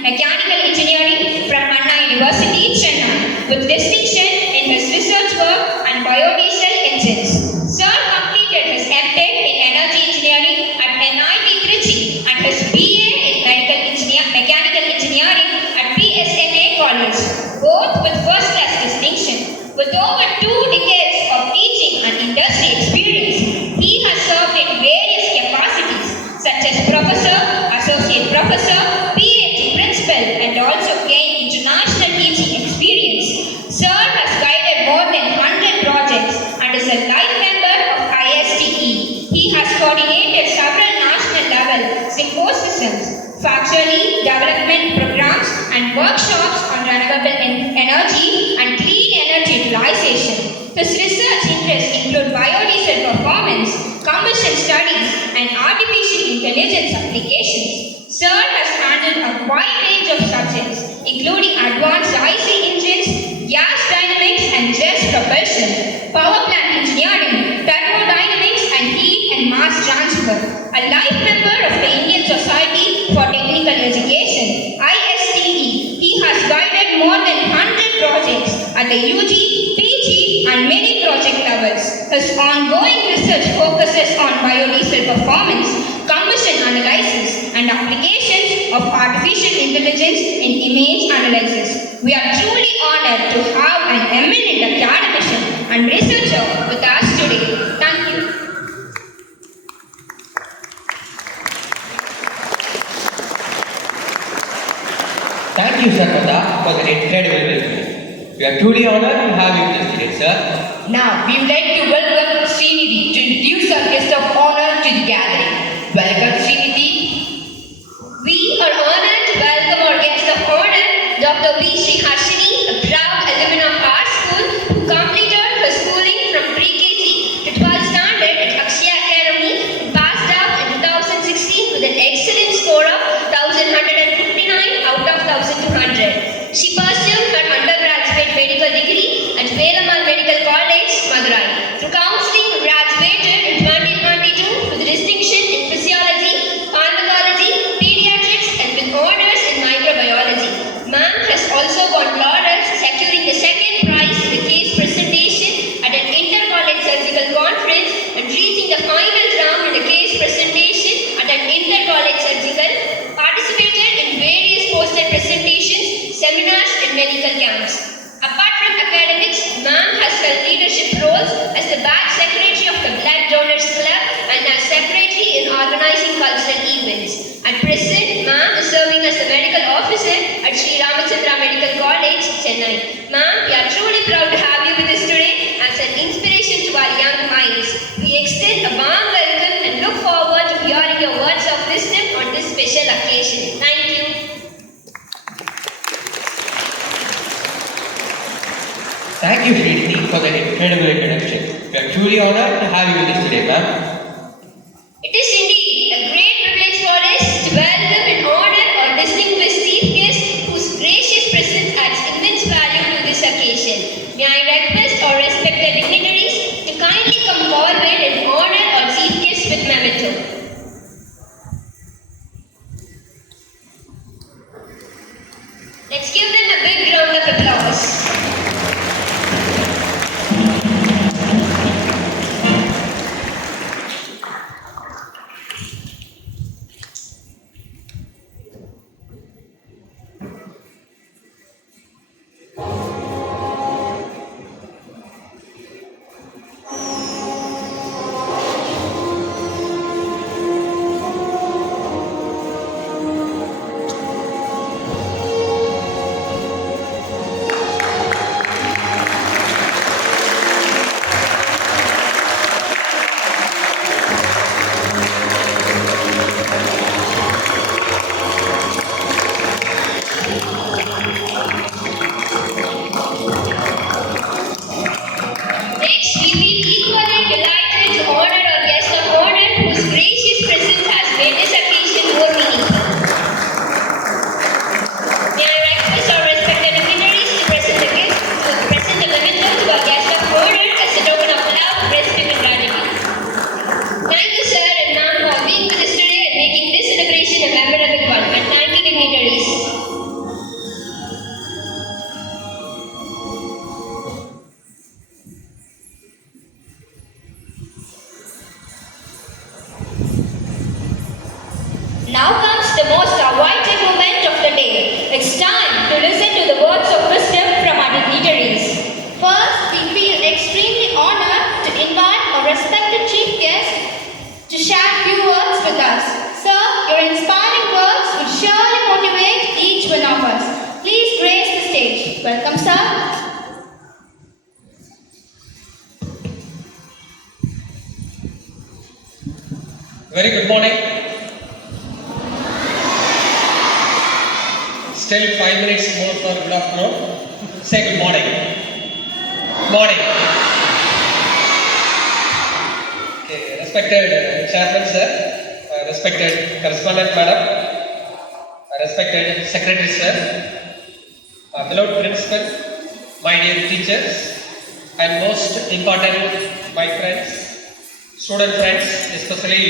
mechanical engineering from Anna University, Chennai, with distinction in his research work and biodiesel engines. Sir completed his MTech in energy engineering at NIT Trichy and his BA in mechanical engineering at PSNA College, both with first-class distinction. With over 2 decades of teaching and industry experience, he has served in various capacities such as professor, associate professor, PhD principal, and also gained international teaching experience. Sir has guided more than 100 projects and is a life member of ISTE. He has coordinated several national level symposiums, factory development programs, and workshops on renewable energy and clean energy utilization. His research interests include biodiesel performance, combustion studies, and artificial intelligence applications. Sir has handled a wide range of subjects, including advanced IC engines, gas dynamics and jet propulsion, power plant engineering, thermodynamics, and heat and mass transfer. A life member of the Indian Society for Technical Education, ISTE, he has guided more than 100 projects at the UG, PG, and many project levels. His ongoing research focuses on biodiesel performance, combustion analysis, and applications of artificial intelligence in image analysis. We are truly honored to have an eminent academician and researcher with us today. Thank you. Thank you, Sarmata, for that incredible welcome. We are truly honored to have you with us today, sir. Now, we would like to welcome Srinidhi to introduce our guest of honor to the gathering. Welcome, Srinidhi. We are honored to welcome our guest of honor, Dr. B. Sriharshini, a proud alumni of our school who completed her schooling from pre-KG to 12th standard at AKSHAYA Academy and passed out in 2016 with an excellent score of 1,159 out of 1,200. She pursued her undergraduate medical degree at Velamal Medical College, Madurai. Through counseling, graduated in 2022 with distinction in physiology, pharmacology, pediatrics, and with honors in microbiology. Ma'am has also won laurels, securing the second prize in the case presentation at an inter-college surgical conference and reaching the final round in the case presentation at an inter-college surgical, participated in various poster presentations, seminars, and medical camps. Apart from academics, ma'am has held leadership roles as the batch secretary of the Blood Donors Club and as secretary in organizing cultural events. At present, ma'am is serving as the medical officer at Sri Ramachandra Medical College, Chennai. Ma'am, we are truly proud to have you with us today as an inspiration to our young minds. We extend a warm welcome Thank you, Srinidhi, for that incredible introduction. We are truly honored to have you with us today, ma'am. It is indeed a great privilege for us to welcome and honor our distinguished chief guest whose gracious presence adds immense value to this occasion. May I request our respected dignitaries to kindly come forward and honor our chief guest with memento. Let's give them a big round of applause. Next, we feel equally delighted to honor our guest of honor whose gracious presence has made this occasion more meaningful. May I request our respected dignitaries to present the memento to our guest of honor as a token of love, respect and gratitude. Thank you, sir and ma'am, for being with us today and making this celebration a memorable one. And thank you, dignitaries. Now comes the most awaited moment of the day. It's time to listen to the words of wisdom from our dignitaries. First, we feel extremely honored to invite our respected chief guest to share few words with us. Sir, your inspiring words will surely motivate each one of us. Please grace the stage. Welcome, sir. Very good morning. Still 5 minutes more for good afternoon. Say good morning. Morning. Okay, respected chairman sir, respected correspondent madam, respected secretary sir, beloved principal, my dear teachers, and most important my friends, student friends, especially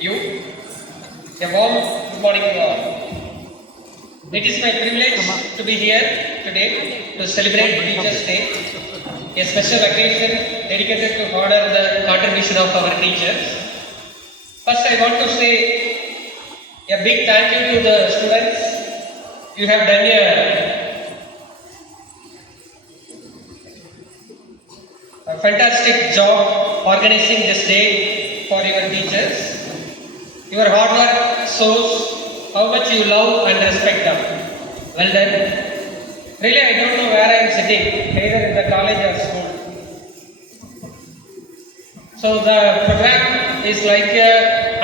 you. A warm good morning to all. It is my privilege to be here today to celebrate Teachers' Day, a special occasion dedicated to honor the contribution of our teachers. First, I want to say a big thank you to the students. You have done a fantastic job organizing this day for your teachers. Your hard work shows how much you love and respect them. Well done. Really, I don't know where I am sitting, either in the college or school. So the program is like an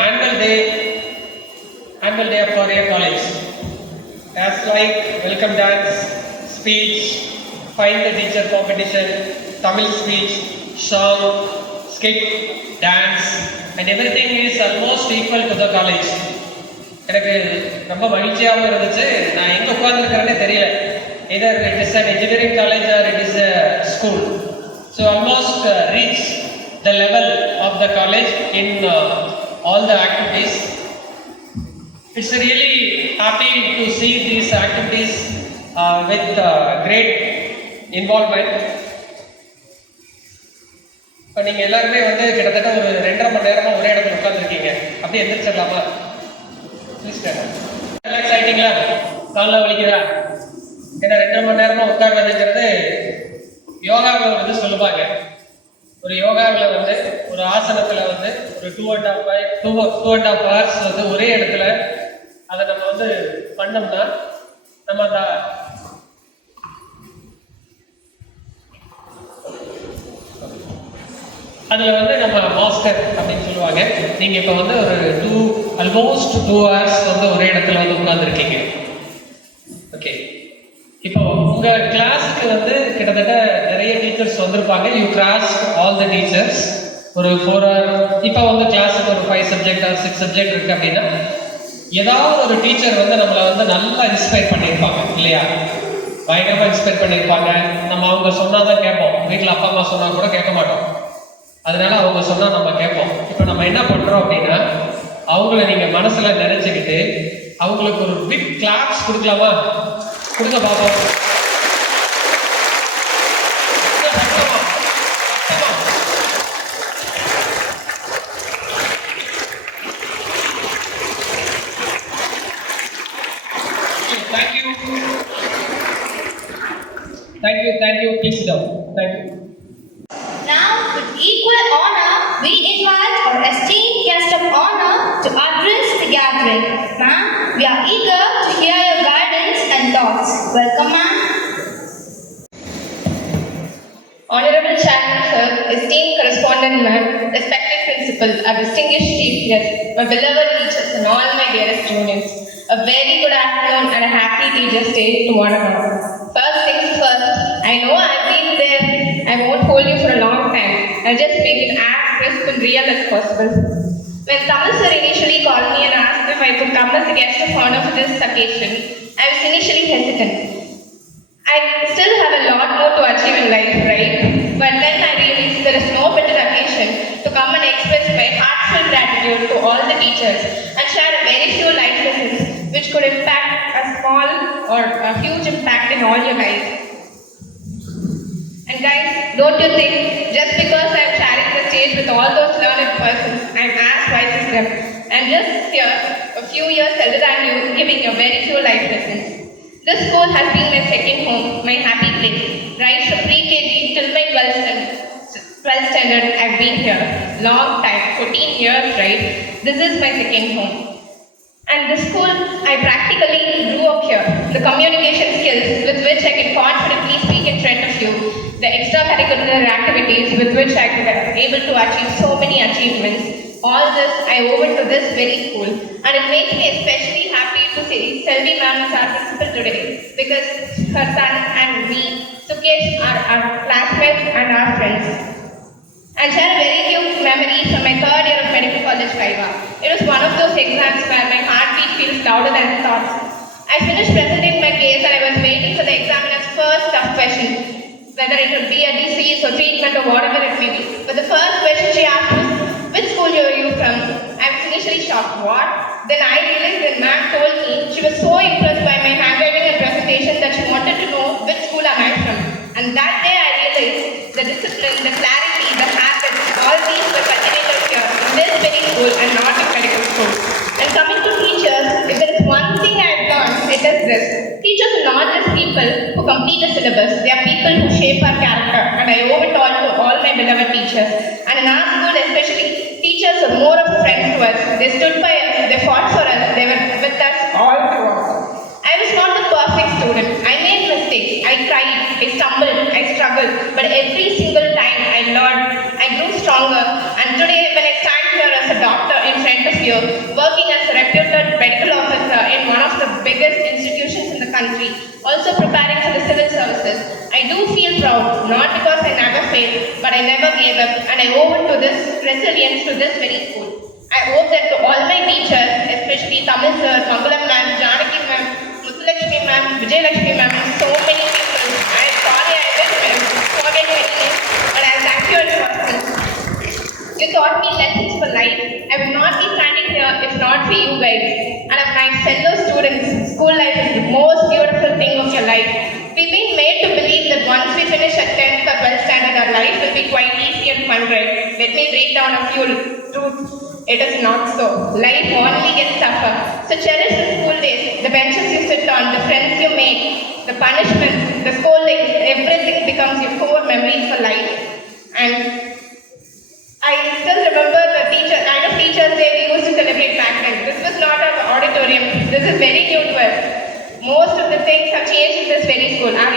annual day for your college. As like welcome dance, speech, find the teacher competition, Tamil speech, song, skit, dance, and everything is almost equal to the college. எனக்கு ரொம்ப மகிழ்ச்சியாகவும் இருந்துச்சு. நான் எங்கே உட்கார்ந்துருக்கிறேன்னே தெரியல. Either it is an engineering college or it is a school. So almost reach the level of the college in all the activities. It's really happy to see these activities with great involvement. இப்போ நீங்கள் எல்லாருமே வந்து கிட்டத்தட்ட ஒரு 2.5 மணி நேரமாக ஒரே இடத்துல உட்காந்துருக்கீங்க. அப்படியே எந்திரிச்சிடலாமா? ரிலாக்ஸ் ஆகிட்டீங்களா? காலைல வலிக்குதா? ஏன்னா 2.5 மணி நேரமாக உட்கார்றதுங்கிறது யோகாவில் வந்து சொல்லுவாங்க. ஒரு யோகாவில் வந்து ஒரு ஆசனத்தில் வந்து ஒரு 2.5 hours வந்து ஒரே இடத்துல அதை நம்ம வந்து பண்ணோம்னா நம்ம அந்த அதில் வந்து நம்ம மாஸ்டர் அப்படின்னு சொல்லுவாங்க. நீங்கள் இப்போ வந்து ஒரு ஆல்மோஸ்ட் 2 hours வந்து ஒரே இடத்துல வந்து உட்காந்துருக்கீங்க. ஓகே, இப்போ உங்கள் கிளாஸுக்கு வந்து கிட்டத்தட்ட நிறைய டீச்சர்ஸ் வந்திருப்பாங்க. You cross all the teachers. ஒரு 4 hour இப்போ வந்து கிளாஸுக்கு ஒரு 5 சப்ஜெக்ட் ஆர் 6 சப்ஜெக்ட் இருக்குது அப்படின்னா ஏதாவது ஒரு டீச்சர் வந்து நம்மளை வந்து நல்லா இன்ஸ்பயர் பண்ணியிருப்பாங்க இல்லையா? பயங்கரமாக இன்ஸ்பயர் பண்ணியிருப்பாங்க. நம்ம அவங்க சொன்னால் தான் கேட்போம். வீட்டில் அப்பா அம்மா சொன்னால் கூட கேட்க மாட்டோம். அதனால அவங்க சொன்னால் நம்ம கேட்போம். இப்போ நம்ம என்ன பண்ணுறோம் அப்படின்னா அவங்கள நீங்கள் மனசில் நினச்சிக்கிட்டு அவங்களுக்கு ஒரு பிக் கிளாப்ஸ் கொடுக்கலாமா? கொடுங்க பார்ப்போம். Thank you. Please sit down. Thank you. Now, with equal honor, we invite our esteemed guest of honor to address the gathering. Ma'am, we are eager to hear your guidance and thoughts. Welcome, ma'am. Honorable Chairman, sir, esteemed correspondent, ma'am, respected principal, our distinguished chief guest, my beloved teachers, and all my dearest students. A very good afternoon and a happy Teachers' Day to one and all. First things first, I know I've been there. I won't hold you for a long time. I'll just make it as crisp and real as possible. When Tamil sir initially called me and asked if I could come as a guest of honor for this occasion, I was initially hesitant. I still have a lot more to achieve in life, right? But then I realized there is no better occasion to come and express my heartfelt gratitude to all the teachers and share a very few life lessons which could impact a small or a huge impact in all your lives. And guys, don't you think just because I am sharing the stage with all those learned persons, I am as wise as them. I am just here a few years elder than you, giving you very few life lessons. This school has been my second home, my happy place. Right from pre-KG till my 12th standard, I've been here. Long time, 14 years, right? This is my second home. And this school, I practically grew up here. The communication skills with which I can confidently speak in front of you, the extracurricular activities with which I could be able to achieve so many achievements, all this I owe it to this very school. And it makes me especially happy to say Selvi ma'am is our principal today because her son and me, Sukesh, are our classmates and our friends. I'll share a very cute memory from my 3rd year of medical college Viva. It was one of those exams where my heartbeat feels louder than thoughts. I finished presenting my case and I was waiting for the examiner's first tough question, whether it would be a disease or treatment or whatever it may be. But the first question she asked was, which school are you from? I was initially shocked. What? Then I realized when ma'am told me she was so impressed by my handwriting and presentation that she wanted to know which school am I from. And that day I realized the discipline, the clarity, the habits, all these were cultivated here in this very school and not in medical school. And coming to teachers, if there is one thing I have learned, it is this. Teachers are not just people who complete a syllabus, they are people who shape our character, and I owe it all to all my beloved teachers. And in our school especially, teachers are more of friends to us. They stood by us, they fought for us, they were with us all throughout. I was not the perfect student. I made mistakes, I cried, I stumbled, I struggled, but every single time I learned, I grew stronger. And today when I stand here as a doctor in front of you, working as a reputed medical officer in one of the biggest institutions in the country, also preparing for the civil services, I do feel proud, not because I never failed, but I never gave up, and I owe it to this resilience to this very school. I owe that to all my teachers, especially Tamil sir, Mangalam ma'am, Janaki ma'am, Muthulakshmi ma'am, Vijayalakshmi ma'am, so many people. I'm sorry I didn't forget your names, but I thank you in person. You taught me lessons for life. I would not be standing here if not for you guys. And of my fellow students, school life is the most beautiful thing of your life. We've been made to believe that once we finish at 10th or 12th standard, our life will be quite easy and fun, right? Let me break down a few truths. It is not so. Life only gets tougher. So cherish the school days, the benches you sit on, the friends you make, the punishments, the scoldings, everything becomes your core memories for life. And I still remember the kind of Teachers' Day we used to celebrate back then. This was not our auditorium. This is very new to us. Most of the things have changed in this very school. Our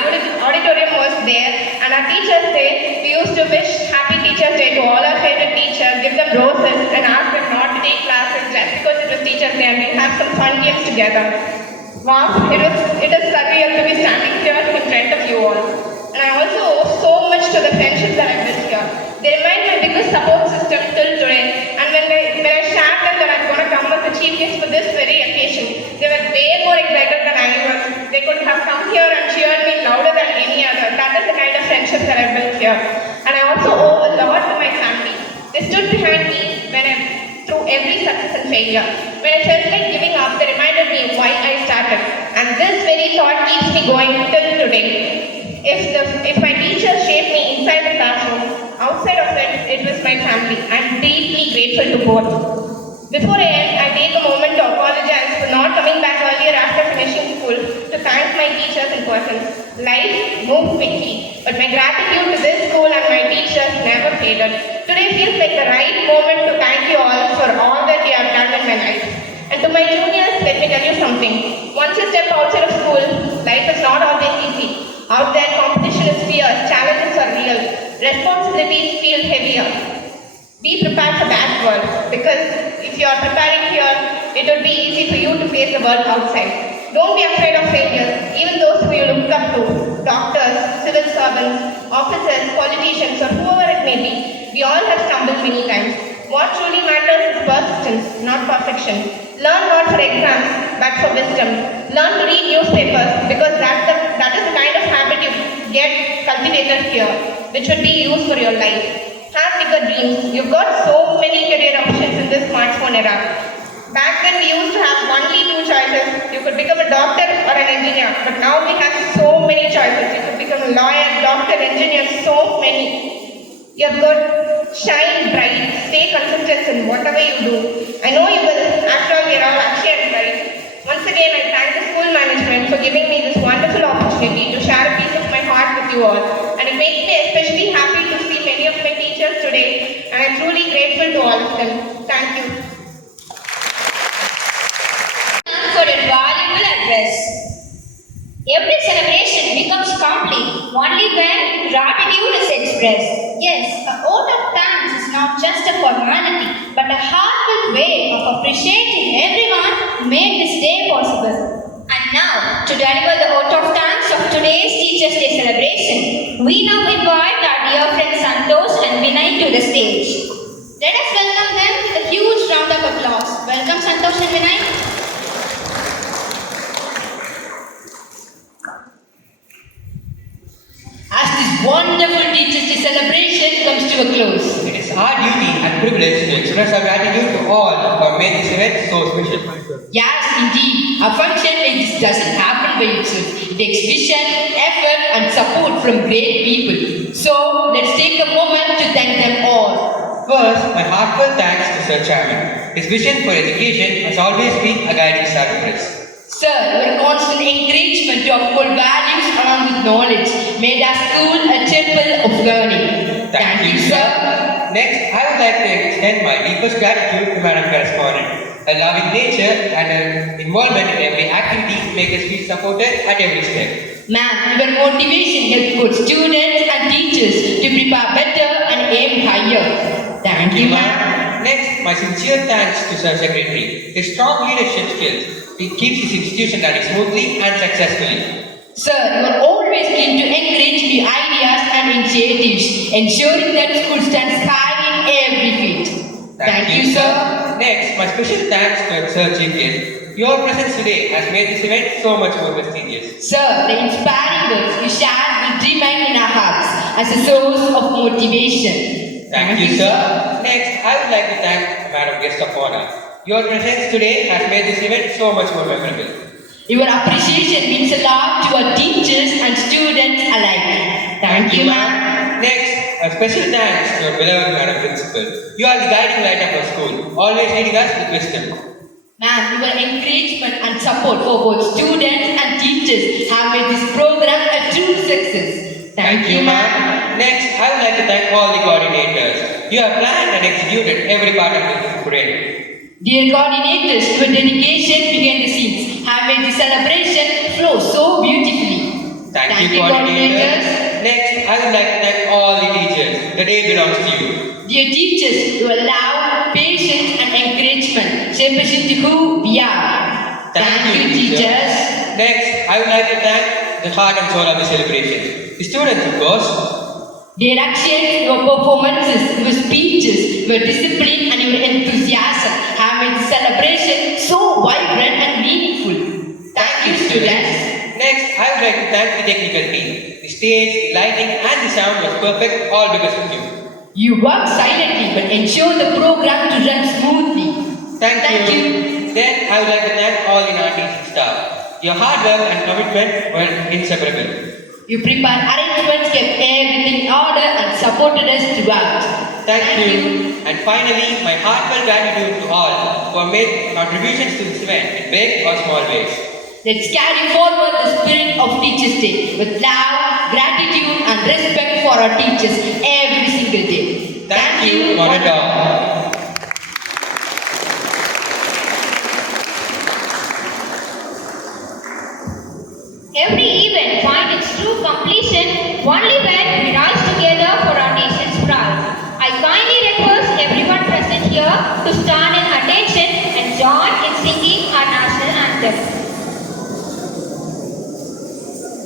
auditorium was there, and our Teachers' Day, we used to wish Happy Teachers' Day to all our favorite teachers, give them roses, and ask them not to take classes just because it was Teachers' Day, and we'll have some fun games together. Wow, it is surreal to be standing here in front of you all. And I also owe so much to the friendships that I built here. They remain my biggest support system till today. And when I shared them that I'm going to come as the chief guest for this very occasion, they were way more excited than I was. They could have come here and cheered me louder than any other. That is the kind of friendship that I built here. And I also owe a lot to my family. They stood behind me through every success and failure. When I felt like giving up, they reminded me why I started. And this very thought keeps me going till today. If my teachers shaped me inside the classroom, outside of it was my family. I'm deeply grateful to both. Before I end, I take a moment to apologize for not coming back earlier after finishing school to thank my teachers in person. Life moved quickly, but my gratitude to this school and my teachers never faded. Today feels like the right moment to thank you all for all that you have done in my life. And to my juniors, let me tell you something. Once you step outside of school, life is not always easy. Out there, competition is fierce, challenges are real, responsibilities feel heavier. Be prepared for that world, because if you are preparing here, it will be easy for you to face the world outside. Don't be afraid of failures, even those who you look up to, doctors, civil servants, officers, politicians, or whoever it may be. We all have stumbled many times. What truly matters is persistence, not perfection. Learn not for exams, but for wisdom. Learn to read newspapers, because that is the kind of habit you get cultivated here, which would be used for your life. Have bigger dreams. You've got so many career options in this smartphone era. Back then we used to have only two choices. You could become a doctor or an engineer, but now we have so many choices. You could become a lawyer, doctor, engineer, so many. You've got shine bright, stay consistent in whatever you do. I know you will. After all, we are all AKSHAYA, right? Once again, I thank the school management for giving me this wonderful opportunity to share a piece of my heart with you all. And it makes me especially happy to see many of my teachers today, and I'm truly grateful to all of them. Thank you. For a valuable address. Every celebration becomes complete only when gratitude is expressed. Yes, a vote of thanks is not just a formality, but a heartfelt way of appreciating everyone who made this day possible. And now, to deliver the vote of thanks of today's Teachers' Day celebration, we now invite our dear friends Santosh and Vinay to the stage. Let us welcome them with a huge round of applause. Welcome Santosh and Vinay. As this wonderful Teachers' Day celebration comes to a close, it is our duty and privilege to express our gratitude to all who have made this event so special. yes, indeed, a function like this doesn't happen by itself. It takes vision, effort, and support from great people. So, let's take a moment to thank them all. First, my heartfelt thanks to Sir Chairman. His vision for education has always been a guiding star for us. Sir, your constant encouragement to uphold values along with knowledge made our school a temple of learning. Thank you, sir. Next, I would like to extend my deepest gratitude to Madam Correspondent. Her loving nature and her involvement in every activity make us feel supported at every step. Ma'am, your motivation helped both students and teachers to prepare better and aim higher. Thank you, ma'am. Next, my sincere thanks to Sir Secretary. His strong leadership skills. It keeps this institution running smoothly and successfully. Sir, you are always keen to encourage new ideas and initiatives, ensuring that school stands high in every field. Thank you, sir. Next, my special thanks to Sir Chief Guest. Your presence today has made this event so much more prestigious. Sir, the inspiring words you shared will remain in our hearts as a source of motivation. Thank you, sir. Next, I would like to thank Madam Guest of Honor. Your presence today has made this event so much more memorable. Your appreciation means a lot to our teachers and students alike. Thank you, ma'am. Next, a special thanks to our beloved Madam Principal. You are the guiding light of our school, always leading us with wisdom. Ma'am, your encouragement and support for both students and teachers have made this program a true success. Thank you, ma'am. Next, I would like to thank all the coordinators. You have planned and executed every part of this parade. Dear coordinators, your dedication behind the scenes have made the celebration flow so beautifully. Thank you, coordinators. Next, I would like to thank all the teachers. The day belongs to you. Dear teachers, your love, patience, and encouragement shape us into who we are. Thank you, teachers. Next, I would like to thank the heart and soul of the celebration. The students, of course. Their actions, your performances, your speeches, your discipline and your enthusiasm have made the celebration so vibrant and meaningful. Thank you, students. Next, I would like to thank the technical team. The stage, the lighting and the sound was perfect, all because of you. You worked silently but ensured the program to run smoothly. Thank you. Then I would like to thank all in our teaching staff. Your hard work and commitment were inseparable. You prepared arrangements, kept everything in order and supported us throughout. Thank you. And finally, my heartfelt gratitude to all who have made contributions to this event in big or small ways. Let's carry forward the spirit of Teachers' Day with love, gratitude and respect for our teachers every single day. Thank you, one and all. Every event finds its true completion only when we rise together for our nation's pride. I kindly request everyone present here to stand in attention and join in singing our national anthem.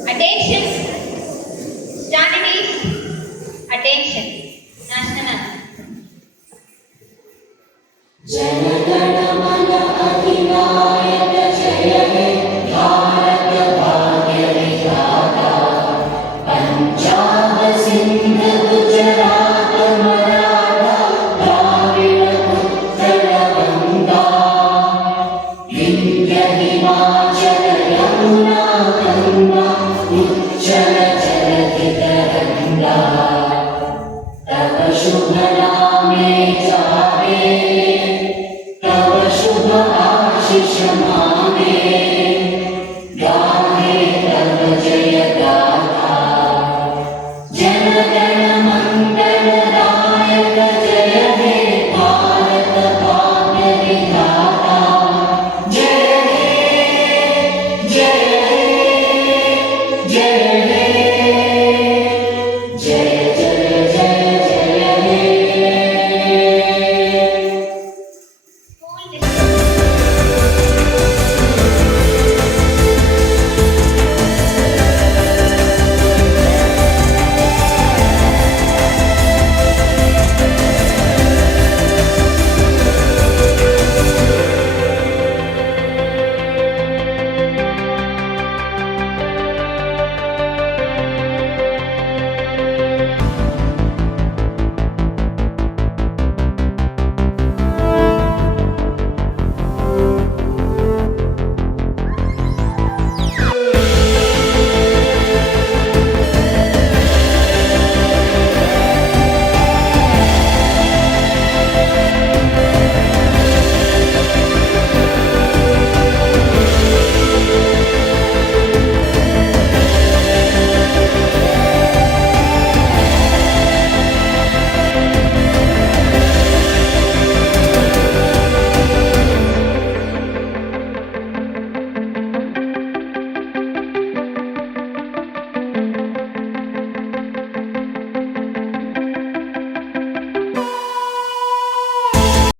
Attention. Stand at ease. Attention. National anthem. Jai